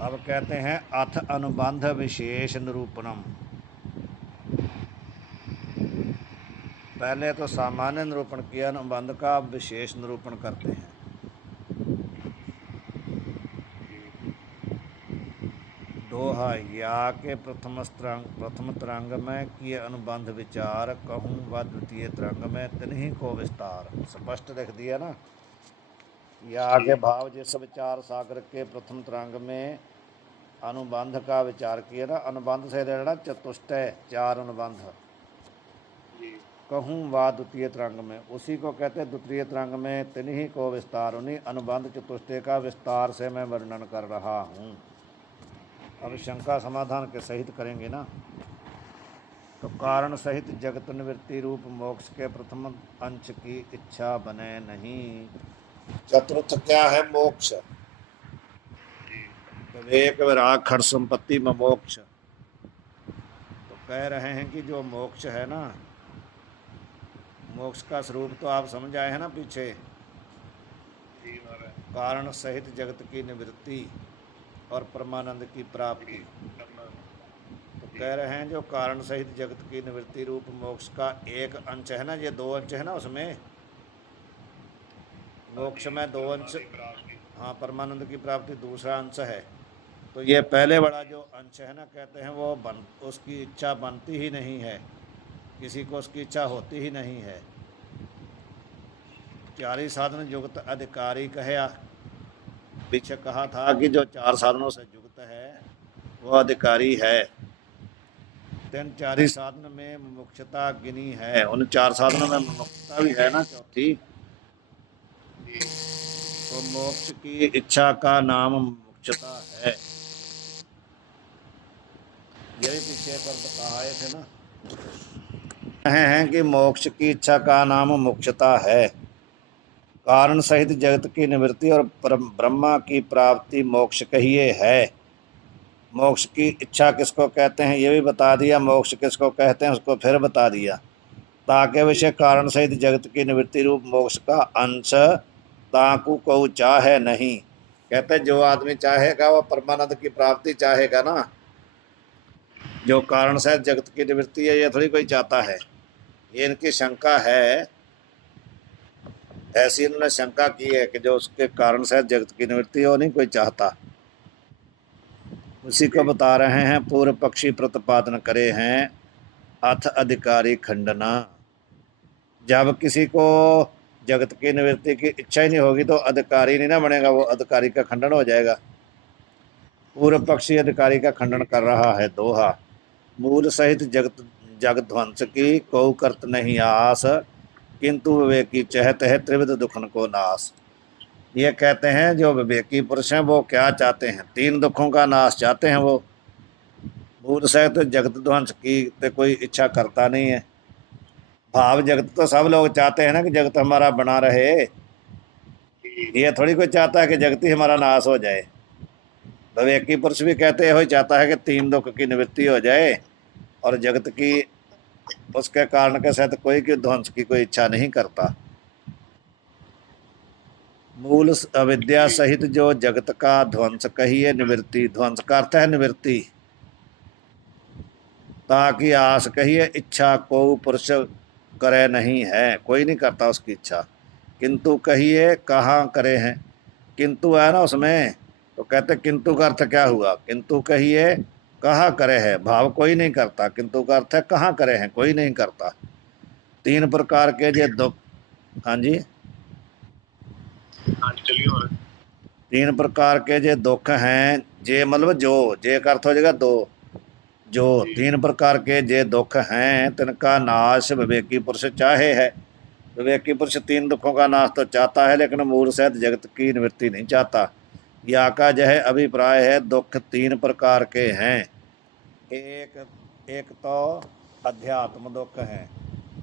अब कहते हैं अथ अनुबंध विशेष निरूपणम। पहले तो सामान्य निरूपण किया, अनुबंध का अब विशेष निरूपण करते हैं। दोहा या के प्रथम तरंग में किए अनुबंध विचार, कहूँ व द्वितीय तरंग में तिन्हीं को विस्तार। स्पष्ट लिख दिया ना। या के भाव जिस विचार सागर के प्रथम तरंग में अनुबंध का विचार किया ना, अनुबंध से लेना चतुष्टय, चार अनुबंध, कहूँ व द्वितीय तरंग में, उसी को कहते हैं द्वितीय तरंग में तिन्हीं को विस्तार। उन्हीं अनुबंध चतुष्टय का विस्तार से मैं वर्णन कर रहा हूँ। अब शंका समाधान के सहित करेंगे ना। तो कारण सहित जगत निवृत्ति रूप मोक्ष के प्रथम अंश की इच्छा बने नहीं। चतुर्थ क्या है? मोक्ष। तो विवेक विराग खट संपत्ति में मोक्ष। तो कह रहे हैं कि जो मोक्ष है ना, मोक्ष का स्वरूप तो आप समझ आए हैं ना पीछे, कारण सहित जगत की निवृत्ति और परमानंद की प्राप्ति। तो कह रहे हैं जो कारण सहित जगत की निवृत्ति रूप मोक्ष का एक अंश है ना, ये दो अंश है ना उसमें, मोक्ष में दो अंश, हाँ, परमानंद की प्राप्ति दूसरा अंश है। तो ये पहले वाला जो अंश है ना, कहते हैं वो उसकी इच्छा बनती ही नहीं है, किसी को उसकी इच्छा होती ही नहीं है। चारी साधन युक्त अधिकारी कहे, पीछे कहा था कि जो चार साधनों से युक्त है वो अधिकारी है। तीन चारी साधन में मुमुक्षुता गिनी है, उन चार साधनों में मुमुक्षुता भी है ना चौथी। तो मोक्ष की इच्छा का नाम मुमुक्षुता है। यही पीछे पर बताए थे ना, हैं कि मोक्ष की इच्छा का नाम मुमुक्षुता है। कारण सहित जगत की निवृत्ति और ब्रह्मा की प्राप्ति मोक्ष कहिए है। मोक्ष की इच्छा किसको कहते हैं ये भी बता दिया, मोक्ष किसको कहते हैं उसको फिर बता दिया। ताके विषय कारण सहित जगत की निवृत्ति रूप मोक्ष का अंश ताकू को चाहे नहीं। कहते हैं जो आदमी चाहेगा वो परमानंद की प्राप्ति चाहेगा ना, जो कारण सहित जगत की निवृत्ति है ये थोड़ी कोई चाहता है। ये इनकी शंका है, ऐसी इन्होंने शंका की है कि जो उसके कारण सहित जगत की निवृत्ति हो नहीं कोई चाहता। उसी को बता रहे हैं, पूर्व पक्षी प्रतिपादन करे हैं अथ अधिकारी खंडना। जब किसी को जगत की निवृत्ति की इच्छा ही नहीं होगी तो अधिकारी नहीं ना बनेगा, वो अधिकारी का खंडन हो जाएगा। पूर्व पक्षी अधिकारी का खंडन कर रहा है। दोहा, मूल सहित जगत जग ध्वंस की को करत नहीं आस, किंतु विवेकी चहत है त्रिविध दुखन को नाश। ये कहते हैं जो विवेकी पुरुष हैं वो क्या चाहते हैं, तीन दुखों का नाश चाहते हैं। वो मूल सहित जगत ध्वंस की तो कोई इच्छा करता नहीं है। भाव जगत तो सब लोग चाहते हैं ना कि जगत हमारा बना रहे, ये थोड़ी कोई चाहता है कि जगत ही हमारा नाश हो जाए। विवेकी पुरुष भी कहते हो चाहता है कि तीन दुख की निवृत्ति हो जाए और जगत की उसके कारण के साथ कोई की ध्वंस की कोई इच्छा नहीं करता। मूल अविद्या सहित जो जगत का ध्वंस कहिए निवृत्ति, ध्वंस का अर्थ है निवृत्ति। ताकि आस कहिए इच्छा को पुरुष करे नहीं है, कोई नहीं करता उसकी इच्छा। किंतु कहिए कहाँ करे हैं, किंतु है ना उसमें, तो कहते किंतु का अर्थ क्या हुआ, किंतु कहिए कहाँ करे है, भाव कोई नहीं करता, किंतु का अर्थ है कहाँ करे हैं, कोई नहीं करता। तीन प्रकार के जे दुख, हाँ जी चलिए। तीन प्रकार के जे दुख हैं, जे मतलब जो, जे का अर्थ हो जाएगा दो, जो तीन प्रकार के जे दुख हैं तिनका नाश विवेकी पुरुष चाहे है। विवेकी पुरुष तीन दुखों का नाश तो चाहता है लेकिन मूल सहित जगत की निवृत्ति नहीं चाहता। या का यह अभिप्राय है दुख तीन प्रकार के हैं, एक तो अध्यात्म दुख है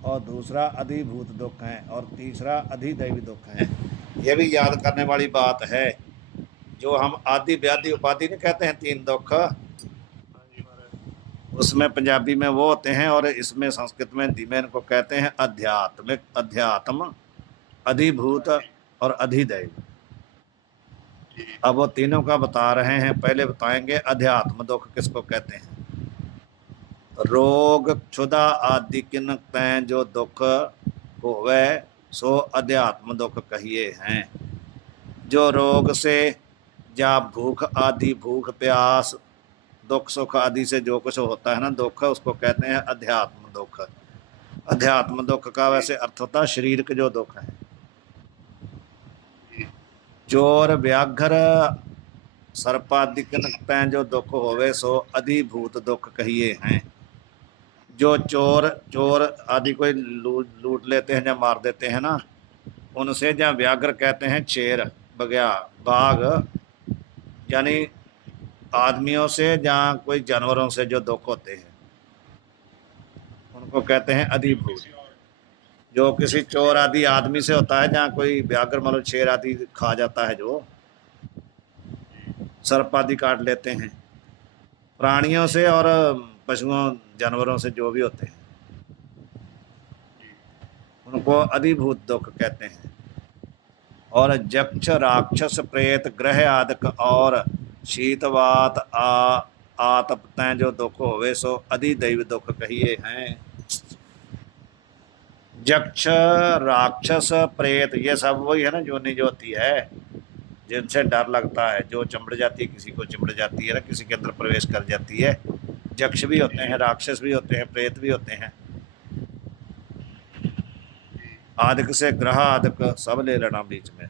और दूसरा अधिभूत दुख है और तीसरा अधिदैवी दुख है। यह भी याद करने वाली बात है। जो हम आदि व्याधि उपाधि नहीं कहते हैं तीन दुख, उसमें पंजाबी में वो होते हैं और इसमें संस्कृत में हिंदी में इनको कहते हैं आध्यात्मिक, अध्यात्म, अधिभूत और अधिदैव। अब वो तीनों का बता रहे हैं। पहले बताएंगे अध्यात्म दुख किसको कहते हैं। रोग क्षुधा आदि किन तय जो दुख होवे सो अध्यात्म दुख कहिए हैं। जो रोग से या भूख आदि, भूख प्यास दुख सुख आदि से जो कुछ होता है ना दुख, उसको कहते हैं अध्यात्म दुख। अध्यात्म दुख का वैसे अर्थ होता है शरीर के जो दुख है। चोर व्याघ्र सर्पादिक तय जो दुख होवे सो अधिभूत दुख कहिए हैं। जो चोर आदि कोई लूट लेते हैं या मार देते हैं ना, उनसे या व्याघ्र कहते हैं शेर बगया बाघ, यानी आदमियों से या कोई जानवरों से जो दुख होते हैं उनको कहते हैं अधिभूत। जो किसी चोर आदि आदमी से होता है, जहाँ कोई व्याघ्र मतलब शेर आदि खा जाता है, जो सर्प आदि काट लेते हैं, प्राणियों से और पशुओं जानवरों से जो भी होते हैं उनको अधिभूत दुख कहते हैं। और यक्ष राक्षस प्रेत ग्रह आदि और शीतवात आतपतः जो दुख होवे सो अधिदैव दुख कहिए हैं। यक्ष राक्षस प्रेत ये सब वही है ना जो निजोती है, जिनसे डर लगता है, जो चिमड़ जाती है, किसी को चिमड़ जाती है ना, किसी के अंदर प्रवेश कर जाती है। यक्ष भी होते हैं, राक्षस भी होते हैं, प्रेत भी होते हैं। आदिक से ग्रह आदिक सब ले लेना बीच में,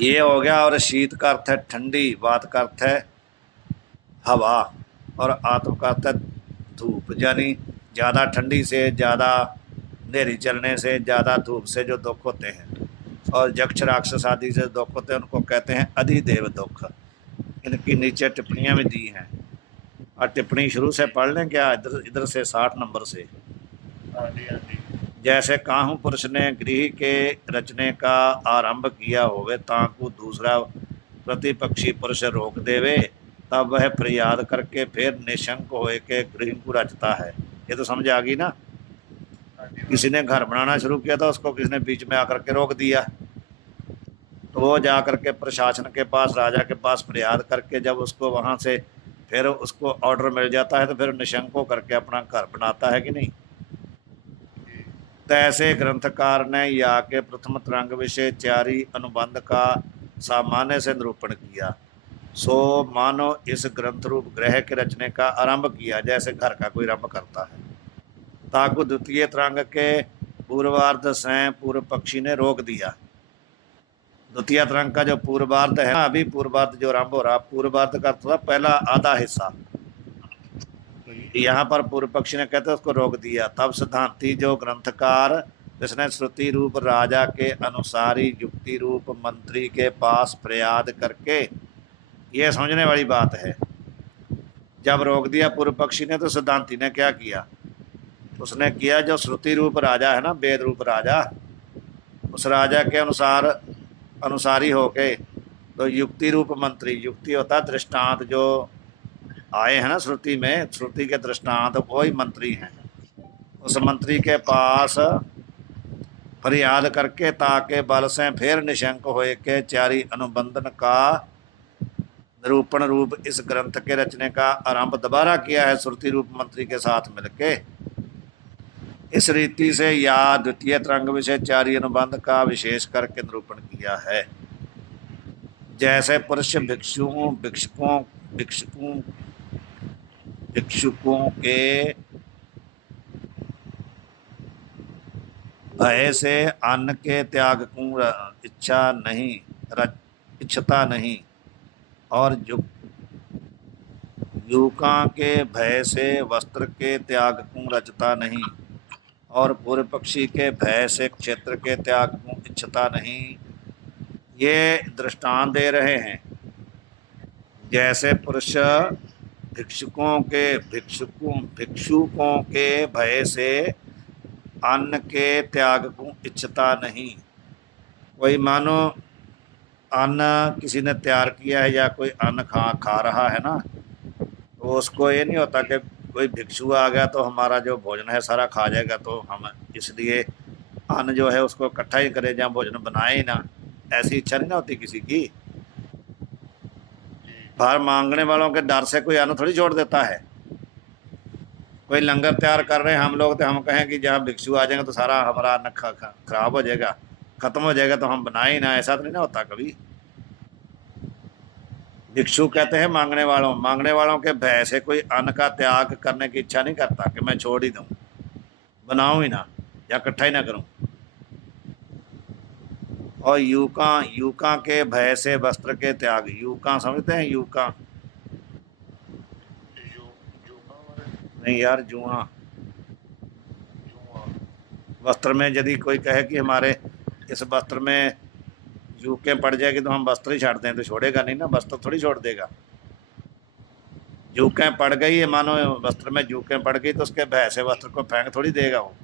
ये हो गया। और शीत का अर्थ है ठंडी, वात का अर्थ है हवा और आत्म का अर्थ है धूप, यानी ज़्यादा ठंडी से, ज़्यादा अंधेरी चलने से, ज़्यादा धूप से जो दुख होते हैं और यक्ष राक्षस आदि से दुख होते हैं उनको कहते हैं अधिदेव दुख। इनकी नीचे टिप्पणियाँ भी दी हैं और टिप्पणी शुरू से पढ़ लें क्या, इधर से 60 नंबर से। जैसे काहू पुरुष ने गृह के रचने का आरंभ किया होवे ताकू दूसरा प्रतिपक्षी पुरुष रोक देवे, तब वह फरियाद करके फिर निशंक होए के गृह को रचता है। ये तो समझ आ गई ना। किसी ने घर बनाना शुरू किया था, उसको किसी ने बीच में आकर के रोक दिया, तो वो जा करके प्रशासन के पास, राजा के पास फरियाद करके जब उसको वहाँ से फिर उसको ऑर्डर मिल जाता है तो फिर निशंक करके अपना घर बनाता है कि नहीं। तैसे ग्रंथकार ने या के प्रथम तरंग विषय चारी अनुबंध का सामान्य से निरूपण किया, सो मानो इस ग्रंथ रूप ग्रह के रचने का आरंभ किया, जैसे घर का कोई आरंभ करता है। ताकु द्वितीय तरंग के पूर्वार्ध से पूर्व पक्षी ने रोक दिया। द्वितीय तरंग का जो पूर्वार्ध है ना, अभी पूर्वार्ध जो आरंभ हो रहा, पूर्वार्ध का था पहला आधा हिस्सा, यहाँ पर पूर्व पक्षी ने कहते उसको रोक दिया। तब सिद्धांती जो ग्रंथकार, जिसने श्रुति रूप राजा के अनुसारी युक्ति रूप मंत्री के पास फरियाद करके, ये समझने वाली बात है, जब रोक दिया पूर्व पक्षी ने तो सिद्धांती ने क्या किया, उसने किया जो श्रुति रूप राजा है ना, वेद रूप राजा, उस राजा के अनुसारी होके तो युक्ति रूप मंत्री, युक्ति होता दृष्टांत जो आए हैं ना श्रुति में, श्रुति के दृष्टांत वही मंत्री हैं, उस मंत्री के पास फरियाद करके ताके बल से फिर निशंक होए के चारी अनुबंधन का निरूपण रूप इस ग्रंथ के रचने का आरंभ दोबारा किया है, श्रुति रूप मंत्री के साथ मिलके। इस रीति से या द्वितीय तरंग विषय चारी अनुबंध का विशेष करके निरूपण किया है। जैसे पुरुष भिक्षुकों के भय से अन्न के त्याग को इच्छता नहीं, और युका के भय से वस्त्र के त्याग को रचता नहीं, और पूर्व पक्षी के भय से क्षेत्र के त्याग को इच्छता नहीं, ये दृष्टांत दे रहे हैं। जैसे पुरुष भिक्षुकों के भय से अन्न के त्याग को इच्छता नहीं। कोई मानो अन्न किसी ने तैयार किया है या कोई अन्न खा रहा है ना, तो उसको ये नहीं होता कि कोई भिक्षु आ गया तो हमारा जो भोजन है सारा खा जाएगा, तो हम इसलिए अन्न जो है उसको इकट्ठा ही करें, जहाँ भोजन बनाए ही ना, ऐसी इच्छा नहीं ना होती किसी की। बाहर मांगने वालों के डर से कोई अन्न थोड़ी छोड़ देता है। कोई लंगर तैयार कर रहे हैं हम लोग, तो हम कहें कि जहाँ भिक्षु आ जाएंगे तो सारा हमारा अन्न खराब हो जाएगा, खत्म हो जाएगा, तो हम बनाए ही ना, ऐसा तो नहीं ना होता कभी। भिक्षु कहते हैं मांगने वालों के भय से कोई अन्न का त्याग करने की इच्छा नहीं करता कि मैं छोड़ ही दूं, बनाऊं ही ना या इकट्ठा ही ना करूं। और यूका के भय से वस्त्र के त्याग, यूका समझते हैं, यूका नहीं यार, जुआ वस्त्र में यदि कोई कहे कि हमारे इस वस्त्र में जूकें पड़ जाएगी तो हम वस्त्र ही छाड़ दें, तो छोड़ेगा नहीं ना, वस्त्र थोड़ी छोड़ देगा। जूकें पड़ गई, मानो वस्त्र में जूकें पड़ गई तो उसके भय से वस्त्र को फेंक थोड़ी देगा, वो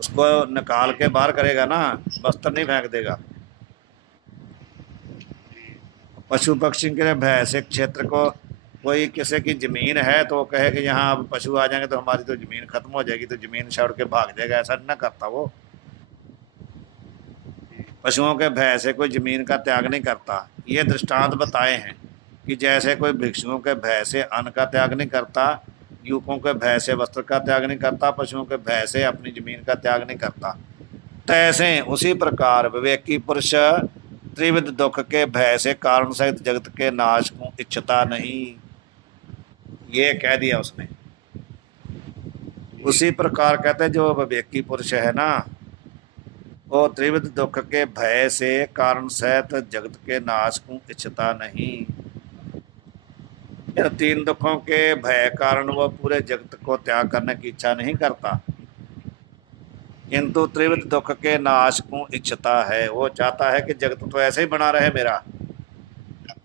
उसको निकाल के बाहर करेगा ना, वस्त्र नहीं फेंक देगा। पशु पक्षी के भय से क्षेत्र को, कोई किसी की जमीन है तो वो कहे कि यहाँ अब पशु आ जाएंगे तो हमारी तो जमीन खत्म हो जाएगी, तो जमीन छोड़ के भाग जाएगा, ऐसा न करता वो। पशुओं के भय से कोई जमीन का त्याग नहीं करता। ये दृष्टांत बताए हैं कि जैसे कोई भिक्षुओं के भय से अन्न का त्याग नहीं करता, युवकों के भय से वस्त्र का त्याग नहीं करता, पशुओं के भय से अपनी जमीन का त्याग नहीं करता, तैसे उसी प्रकार विवेकी पुरुष त्रिविध दुख के भय से कारण सहित जगत के नाश को इच्छता नहीं। ये कह दिया उसने। उसी प्रकार कहते जो विवेकी पुरुष है ना, वो त्रिविध दुख के भय से कारण सहित जगत के नाश को इच्छता नहीं। इन तीन दुखों के भय कारण वो पूरे जगत को त्याग करने की इच्छा नहीं करता, किंतु त्रिविध दुख के नाश को इच्छता है। वो चाहता है कि जगत तो ऐसे ही बना रहे मेरा,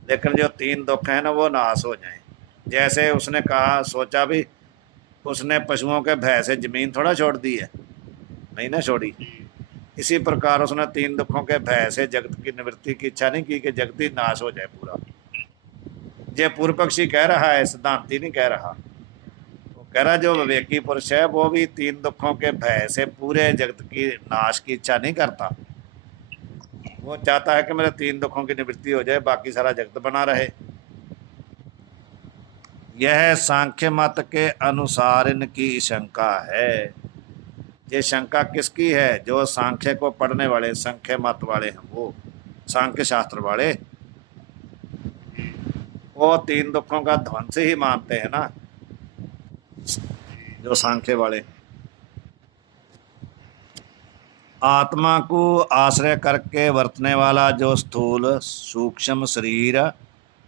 लेकिन जो तीन दुख है ना वो नाश हो जाए। जैसे उसने कहा, सोचा भी, उसने पशुओं के भय से जमीन थोड़ा छोड़ दी है, नहीं ना छोड़ी, इसी प्रकार उसने तीन दुखों के भय से जगत की निवृत्ति की इच्छा नहीं की कि जगत ही नाश हो जाए पूरा। ये पूर्व पक्षी कह रहा है, सिद्धांती नहीं कह रहा। वो कह रहा जो विवेकी पुरुष है वो भी तीन दुखों के भय से पूरे जगत की नाश की इच्छा नहीं करता। वो चाहता है कि मेरे तीन दुखों की निवृत्ति हो जाए, बाकी सारा जगत बना रहे। यह सांख्य मत के अनुसार इनकी शंका है। ये शंका किसकी है? जो सांख्य को पढ़ने वाले, सांख्य मत वाले हैं, वो सांख्य शास्त्र वाले, वो तीन दुखों का ध्वंस ही मानते हैं ना, जो सांख्य वाले। आत्मा को आश्रय करके वर्तने वाला जो स्थूल सूक्ष्म शरीर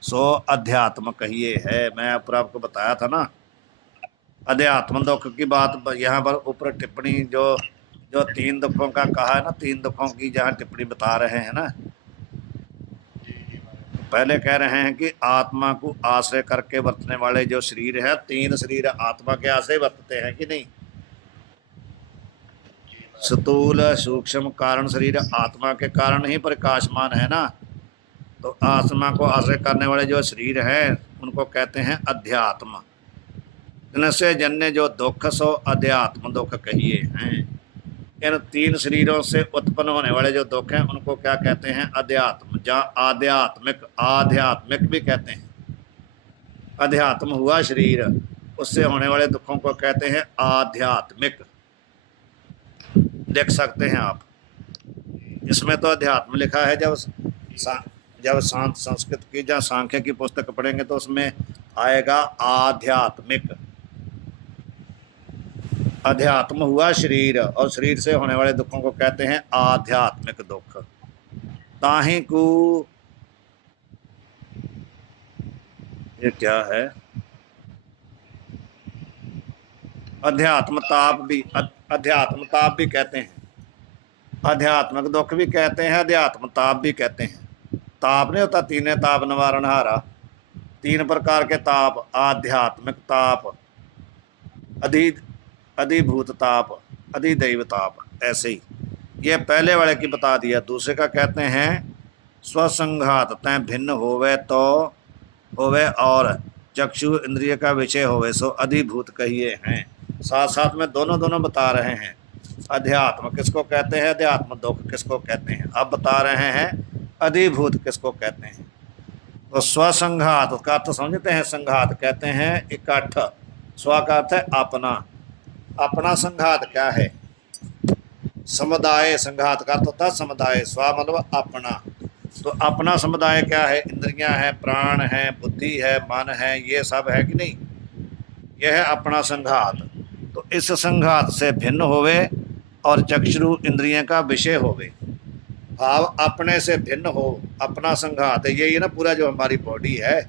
सो अध्यात्म कहिए है। मैं ऊपर आपको बताया था ना, अध्यात्म दुख की बात यहाँ पर ऊपर टिप्पणी जो जो तीन दुखों का कहा है ना, तीन दुखों की जहाँ टिप्पणी बता रहे हैं ना, पहले कह रहे हैं कि आत्मा को आश्रय करके वर्तने वाले जो शरीर है, तीन शरीर आत्मा के आश्रय वर्तते हैं कि नहीं? स्थूल सूक्ष्म कारण शरीर आत्मा के कारण ही प्रकाशमान है ना। तो आत्मा को आश्रय करने वाले जो शरीर हैं उनको कहते हैं अध्यात्म। इनसे जन्य जो दुख सो अध्यात्म दुख कहिए हैं। इन तीन शरीरों से उत्पन्न होने वाले जो दुख हैं उनको क्या कहते हैं? अध्यात्म। जहाँ आध्यात्मिक, आध्यात्मिक भी कहते हैं। अध्यात्म हुआ शरीर, उससे होने वाले दुखों को कहते हैं आध्यात्मिक। देख सकते हैं आप, इसमें तो अध्यात्म लिखा है। जब संस्कृत की जहाँ सांख्य की पुस्तक पढ़ेंगे तो उसमें आएगा आध्यात्मिक। अध्यात्म हुआ शरीर, और शरीर से होने वाले दुखों को कहते हैं आध्यात्मिक दुख। ताही को ये क्या है? अध्यात्म ताप भी, अध्यात्म ताप भी कहते हैं, आध्यात्मिक दुख भी कहते हैं, अध्यात्म ताप भी कहते हैं। ताप नहीं होता तीन ताप निवारण हारा, तीन प्रकार के ताप, आध्यात्मिक ताप, अधिभूत ताप, अधिदैव ताप, ऐसे ही। ये पहले वाले की बता दिया। दूसरे का कहते हैं स्वसंघात तय भिन्न होवे तो होवे और चक्षु इंद्रिय का विषय होवे सो अधिभूत कहिए हैं। साथ साथ में दोनों बता रहे हैं। अध्यात्म किसको कहते हैं, अध्यात्म दुख किसको कहते हैं। अब बता रहे हैं अधिभूत किसको कहते हैं। तो स्वसंघात का अर्थ समझते हैं। संघात कहते हैं इकट्ठ, स्व का अर्थ है अपना। अपना संघात क्या है? समुदाय। संघात का अर्थ होता है समुदाय, स्व मतलब अपना। तो अपना समुदाय क्या है? इंद्रियां हैं, प्राण है, बुद्धि है, मन है, ये सब है कि नहीं? यह है अपना संघात। तो इस संघात से भिन्न होवे और चक्षु इंद्रियों का विषय होवे। भाव अपने से भिन्न हो, अपना संघात है यही ना, पूरा जो हमारी बॉडी है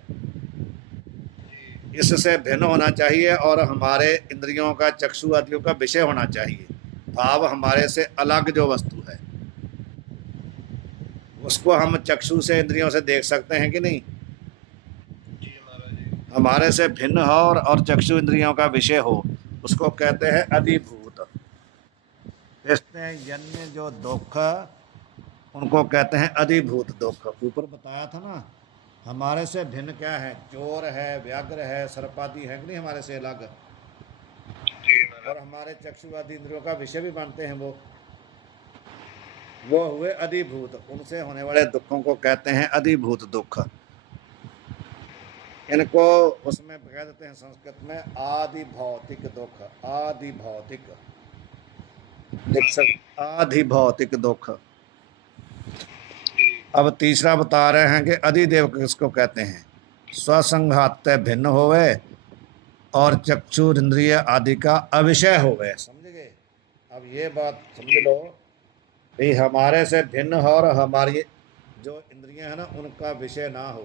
इससे भिन्न होना चाहिए और हमारे इंद्रियों का, चक्षु आदियों का विषय होना चाहिए। भाव हमारे से अलग जो वस्तु है उसको हम चक्षु से, इंद्रियों से देख सकते हैं कि नहीं? हमारे से भिन्न हो और चक्षु इंद्रियों का विषय हो, उसको कहते हैं अधिभूत। इसमें जन्य जो दुख उनको कहते हैं अधिभूत दुख। ऊपर बताया था ना, हमारे से भिन्न क्या है? चोर है, व्याघ्र है, सर्पादि है कि नहीं हमारे से अलग, और हमारे चक्षु आदि इंद्रियों का विषय भी मानते हैं। वो हुए अधिभूत। उनसे होने वाले दुखों को कहते हैं अधिभूत दुख। इनको उसमें कह देते हैं संस्कृत में आदि भौतिक दुख। आदि भौतिक, देख सकते, आदि भौतिक दुख। अब तीसरा बता रहे हैं कि अधिदेव किसको कहते हैं? स्वसंघात भिन्न होवे और चक्षु इंद्रिय आदि का अविषय होवे। समझ गए? अब ये बात समझ लो भाई, हमारे से भिन्न हो और हमारी जो इंद्रियां हैं ना उनका विषय ना हो।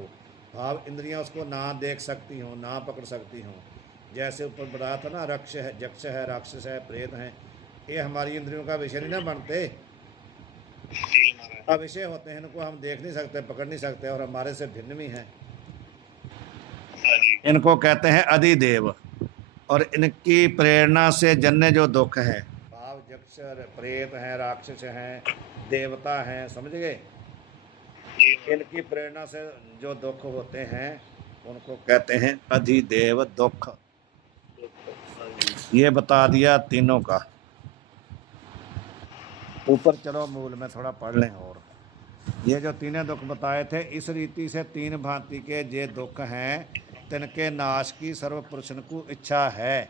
भाव इंद्रियां उसको ना देख सकती हों, ना पकड़ सकती हों। जैसे ऊपर बताया था ना, रक्ष है, यक्ष है, राक्षस है, प्रेत हैं, ये हमारी इंद्रियों का विषय नहीं ना बनते, अविषय होते हैं। इनको हम देख नहीं सकते, पकड़ नहीं सकते और हमारे से भिन्न भी हैं। इनको कहते हैं अधिदेव। और इनकी प्रेरणा से जन्य जो दुख है, भाव यक्ष प्रेत हैं, राक्षस हैं, देवता हैं, समझ गए। इनकी प्रेरणा से जो दुख होते हैं उनको कहते हैं अधिदेव दुख। ये बता दिया तीनों का। ऊपर चलो मूल में थोड़ा पढ़ लें। और ये जो तीनों दुख बताए थे, इस रीति से तीन भांति के जे दुख हैं तिनके नाश की सर्व पुरुषन को इच्छा है।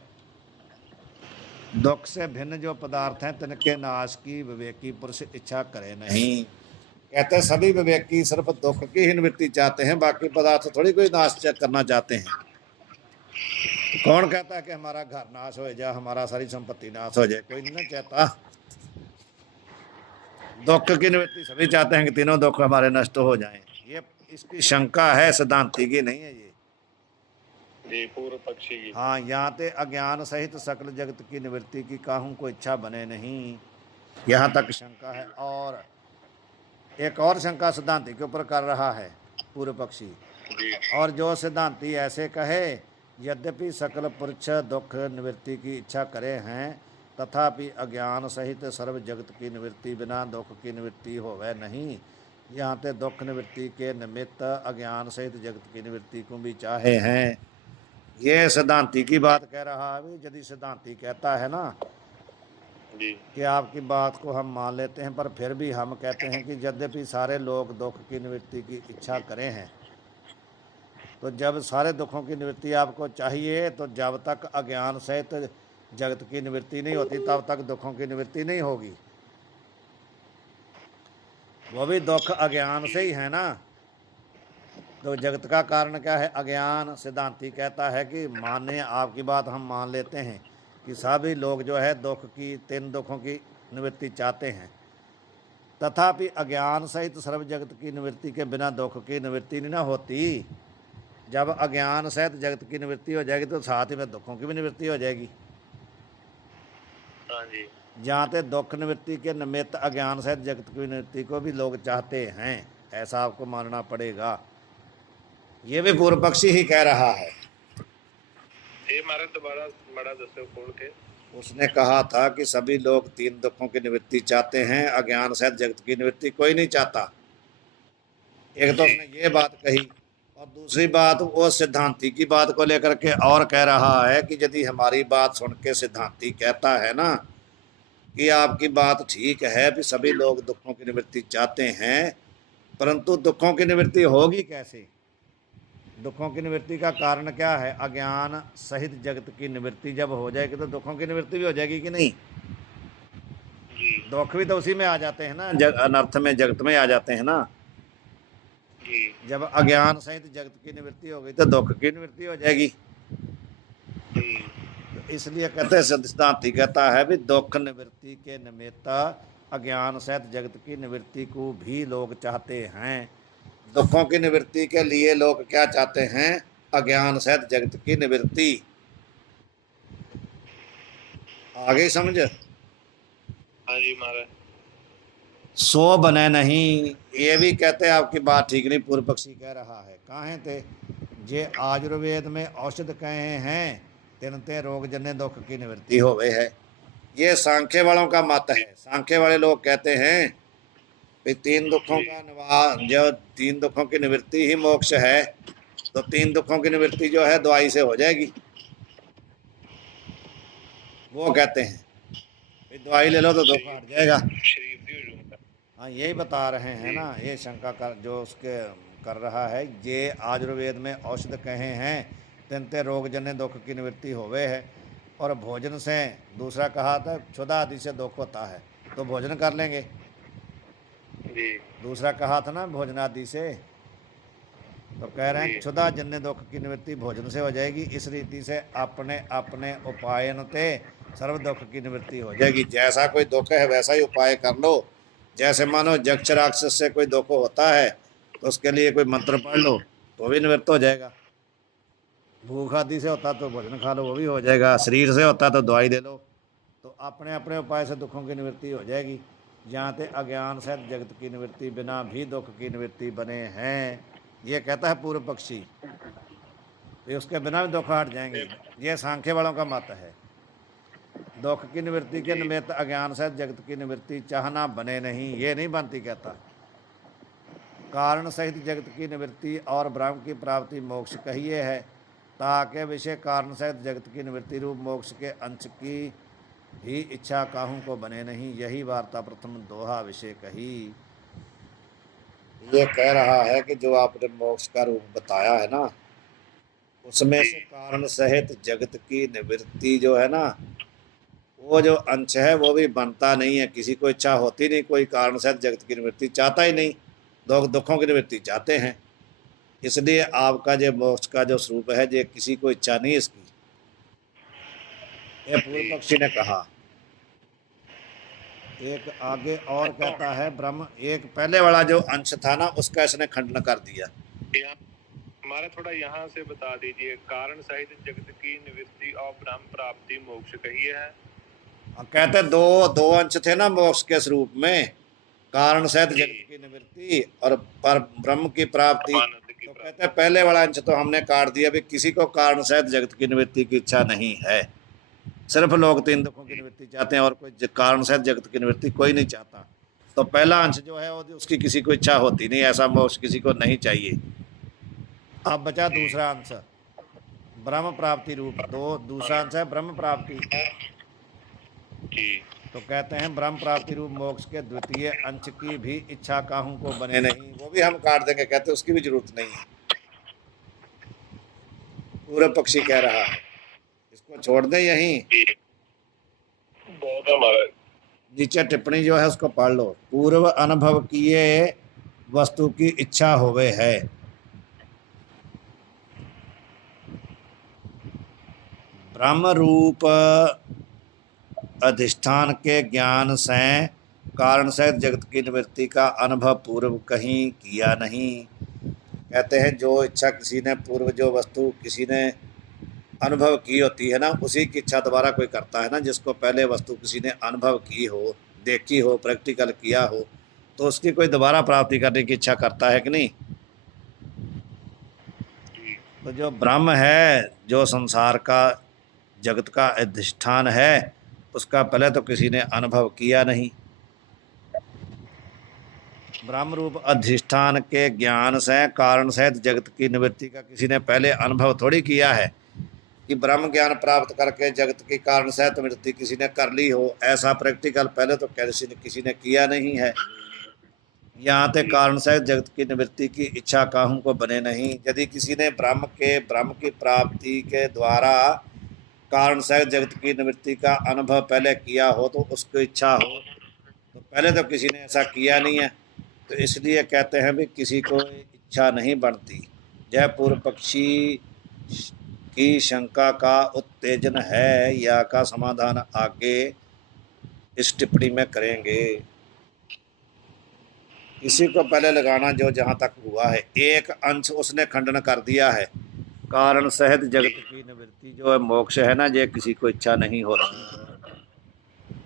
दुख से भिन्न जो पदार्थ हैं तिनके नाश की विवेकी पुरुष इच्छा करे नहीं। कहते हैं सभी विवेकी सिर्फ दुख की ही निवृत्ति चाहते हैं, बाकी पदार्थ थोड़ी कोई नाश करना चाहते हैं। कौन कहता है कि हमारा घर नाश हो जाए, हमारा सारी संपत्ति नाश हो जाए? कोई नहीं चाहता। दुख की निवृत्ति सभी चाहते हैं कि तीनों दुख हमारे नष्ट हो जाएं। ये इसकी शंका है, सिद्धांति की नहीं है। ये पूर्व पक्षी की। हाँ, यहाँ ते अज्ञान सहित सकल जगत की निवृत्ति की काहू को इच्छा बने नहीं, यहाँ तक शंका है। और एक और शंका सिद्धांति के ऊपर कर रहा है पूर्व पक्षी। और जो सिद्धांति ऐसे कहे यद्यपि सकल पुरुष दुख निवृत्ति की इच्छा करे हैं तथापि अज्ञान सहित सर्व जगत की निवृत्ति बिना दुख की निवृत्ति होवे नहीं। यहाँ ते दुख निवृत्ति के निमित्त अज्ञान सहित जगत की निवृत्ति को भी चाहे हैं। ये सिद्धांति की बात कह रहा है। यदि सिद्धांति कहता है ना कि आपकी बात को हम मान लेते हैं, पर फिर भी हम कहते हैं कि यद्यपि सारे लोग दुख की निवृत्ति की इच्छा करें हैं, तो जब सारे दुखों की निवृत्ति आपको चाहिए तो जब तक अज्ञान सहित जगत की निवृत्ति नहीं होती तब तक दुखों की निवृत्ति नहीं होगी। वो भी दुख अज्ञान से ही है ना। तो जगत का कारण क्या है? अज्ञान। सिद्धांति कहता है कि माने आपकी बात हम मान लेते हैं कि सभी लोग जो है दुख की, तीन दुखों की निवृत्ति चाहते हैं, तथापि अज्ञान सहित सर्व जगत की निवृत्ति के बिना दुख की निवृत्ति नहीं ना होती। जब अज्ञान सहित जगत की निवृत्ति हो जाएगी तो साथ ही में दुखों की भी निवृत्ति हो जाएगी। जहाँ ते दुख निवृत्ति के निमित्त अज्ञान सहित जगत की निवृत्ति को भी लोग चाहते हैं, ऐसा आपको मानना पड़ेगा। ये भी पूर्व पक्षी ही कह रहा है। उसने कहा था कि सभी लोग तीन दुखों की निवृत्ति चाहते हैं, अज्ञान सहित जगत की निवृत्ति कोई नहीं चाहता। एक तो उसने ये बात कही, और दूसरी बात वो सिद्धांति की बात को लेकर के और कह रहा है कि यदि हमारी बात सुन के सिद्धांति कहता है ना कि आपकी बात ठीक है कि सभी लोग दुखों की निवृत्ति चाहते हैं, परंतु दुखों की निवृत्ति होगी कैसे? दुखों की निवृत्ति का कारण क्या है? अज्ञान सहित जगत की निवृत्ति जब हो जाएगी तो दुखों की निवृत्ति भी हो जाएगी कि नहीं? दुख भी तो उसी में आ जाते हैं ना, अनर्थ में, जगत में आ जाते हैं ना। जब अज्ञान सहित जगत की निवृत्ति हो गई तो दुख की निवृत्ति हो जाएगी। तो इसलिए कहते हैं, सिद्धांति कहता है भी दुख निवृत्ति के निमित्त अज्ञान सहित जगत की निवृत्ति को भी लोग चाहते हैं। दुखों की निवृत्ति के लिए लोग क्या चाहते हैं? अज्ञान सहित जगत की निवृत्ति। आगे समझ? हाँ जी महाराज। सो बने नहीं, ये भी कहते हैं आपकी बात ठीक नहीं। पूर्व पक्षी कह रहा है, कहाँ थे? जे आयुर्वेद में औषध कहे हैं तिनते रोग जन्य दुख की निवृत्ति होवे है। ये सांख्य वालों का मत है। सांख्य वाले लोग कहते हैं कि तीन दुखों का निवारण, जो तीन दुखों की निवृत्ति ही मोक्ष है, तो तीन दुखों की निवृत्ति जो है दवाई से हो जाएगी। वो कहते हैं दवाई ले लो तो दुख हट जाएगा। हाँ, यही बता रहे हैं ना। ये शंका कर जो उसके कर रहा है, ये आयुर्वेद में औषध कहे हैं तिनते रोग जन्य दुख की निवृत्ति होवे है। और भोजन से, दूसरा कहा था क्षुधा आदि से दुख होता है तो भोजन कर लेंगे। दूसरा कहा था ना भोजन आदि से, तो कह रहे हैं क्षुधा जन्य दुख की निवृत्ति भोजन से हो जाएगी। इस रीति से अपने अपने उपायन ते सर्व दुख की निवृत्ति हो जाएगी। जैसा कोई दुख है वैसा ही उपाय कर लो। जैसे मानो यक्ष राक्षस से कोई दुख होता है तो उसके लिए कोई मंत्र पढ़ लो तो भी निवृत्त हो जाएगा। भूख आदि से होता तो भोजन खा लो, वो भी हो जाएगा। शरीर से होता तो दवाई दे लो। तो अपने अपने उपाय से दुखों की निवृत्ति हो जाएगी। जहाँ ते अज्ञान से जगत की निवृत्ति बिना भी दुख की निवृत्ति बने हैं, ये कहता है पूर्व पक्षी। तो उसके बिना भी दुख हट जाएंगे। ये सांख्य वालों का मत है। दुख की निवृत्ति के निमित्त अज्ञान सहित जगत की निवृत्ति चाहना बने नहीं, ये नहीं बनती। कहता कारण सहित जगत की निवृत्ति और ब्रह्म की प्राप्ति मोक्ष कहिए है, ताकि विषय कारण सहित जगत की निवृत्ति रूप मोक्ष के अंश की भी इच्छा काहू को बने नहीं। यही वार्ता प्रथम दोहा विषय कही। ये कह रहा है कि जो आपने मोक्ष का रूप बताया है ना, उसमें से कारण सहित जगत की निवृत्ति जो है ना, वो जो अंश है वो भी बनता नहीं है। किसी को इच्छा होती नहीं, कोई कारण सहित जगत की निवृत्ति चाहता ही नहीं, दुखों की निवृत्ति चाहते हैं। इसलिए आपका जो मोक्ष का जो स्वरूप है, जो किसी को इच्छा नहीं इसकी, ये पूर्व पक्षी ने कहा। एक आगे और कहता है ब्रह्म, एक पहले वाला जो अंश था ना उसका इसने खंडन कर दिया। हमारा थोड़ा यहाँ से बता दीजिए, कारण सहित जगत की निवृत्ति और ब्रह्म प्राप्ति मोक्ष कहिए है। कहते दो अंश थे ना मोक्ष के स्वरूप में, कारण सहित जगत की निवृत्ति और पर ब्रह्म की प्राप्ति। तो कहते पहले वाला अंश तो हमने काट दिया, भी किसी को कारण सहित जगत की निवृत्ति की इच्छा नहीं है। सिर्फ लोग 3 दुखों की निवृत्ति चाहते हैं और कोई कारण सहित जगत की निवृत्ति कोई नहीं चाहता। तो पहला अंश जो है वो उसकी किसी को इच्छा होती नहीं, ऐसा मोक्ष किसी को नहीं चाहिए। अब बचा दूसरा अंश ब्रह्म प्राप्ति रूप। दूसरा अंश है ब्रह्म प्राप्ति। तो कहते हैं ब्रह्म प्राप्ति रूप मोक्ष के द्वितीय अंश की भी इच्छा काहू को बने नहीं, वो भी हम काट देंगे। कहते उसकी भी जरूरत नहीं है, पूरे पक्षी कह रहा है, इसको छोड़ दें यहीं। नीचे टिप्पणी जो है उसको पढ़ लो। पूर्व अनुभव किए वस्तु की इच्छा होवे है, ब्रह्म रूप अधिष्ठान के ज्ञान से कारण सहित जगत की निवृत्ति का अनुभव पूर्व कहीं किया नहीं। कहते हैं जो इच्छा किसी ने पूर्व जो वस्तु किसी ने अनुभव की होती है ना, उसी की इच्छा दोबारा कोई करता है ना। जिसको पहले वस्तु किसी ने अनुभव की हो, देखी हो, प्रैक्टिकल किया हो, तो उसकी कोई दोबारा प्राप्ति करने की इच्छा करता है कि नहीं। तो जो ब्रह्म है, जो संसार का जगत का अधिष्ठान है, उसका पहले तो किसी ने अनुभव किया नहीं। ब्रह्म रूप अधिष्ठान के ज्ञान से कारण सहित जगत की निवृत्ति का किसी ने पहले अनुभव थोड़ी किया है कि ब्रह्म ज्ञान प्राप्त करके जगत की कारण सहित निवृत्ति किसी ने कर ली हो। ऐसा प्रैक्टिकल पहले तो किसी ने किया नहीं है। यहाँ तक कारण सहित जगत की निवृत्ति की इच्छा काहू को बने नहीं। यदि किसी ने ब्रह्म की प्राप्ति के द्वारा कारण सहित जगत की निवृत्ति का अनुभव पहले किया हो, तो उसको इच्छा हो, तो पहले तो किसी ने ऐसा किया नहीं है। तो इसलिए कहते हैं भी किसी को इच्छा नहीं बनती। जय पूर्व पक्षी की शंका का उत्तेजन है, या का समाधान आगे इस टिप्पणी में करेंगे। इसी को पहले लगाना जो जहाँ तक हुआ है। एक अंश उसने खंडन कर दिया है, कारण सहित जगत की निवृत्ति जो है मोक्ष है ना, ये किसी को इच्छा नहीं होती।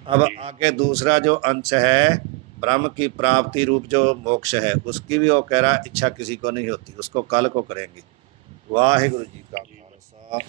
अब आगे दूसरा जो अंश है ब्रह्म की प्राप्ति रूप जो मोक्ष है, उसकी भी वो कह रहा इच्छा किसी को नहीं होती। उसको कल को करेंगे। वाहिगुरु जी का खालसा।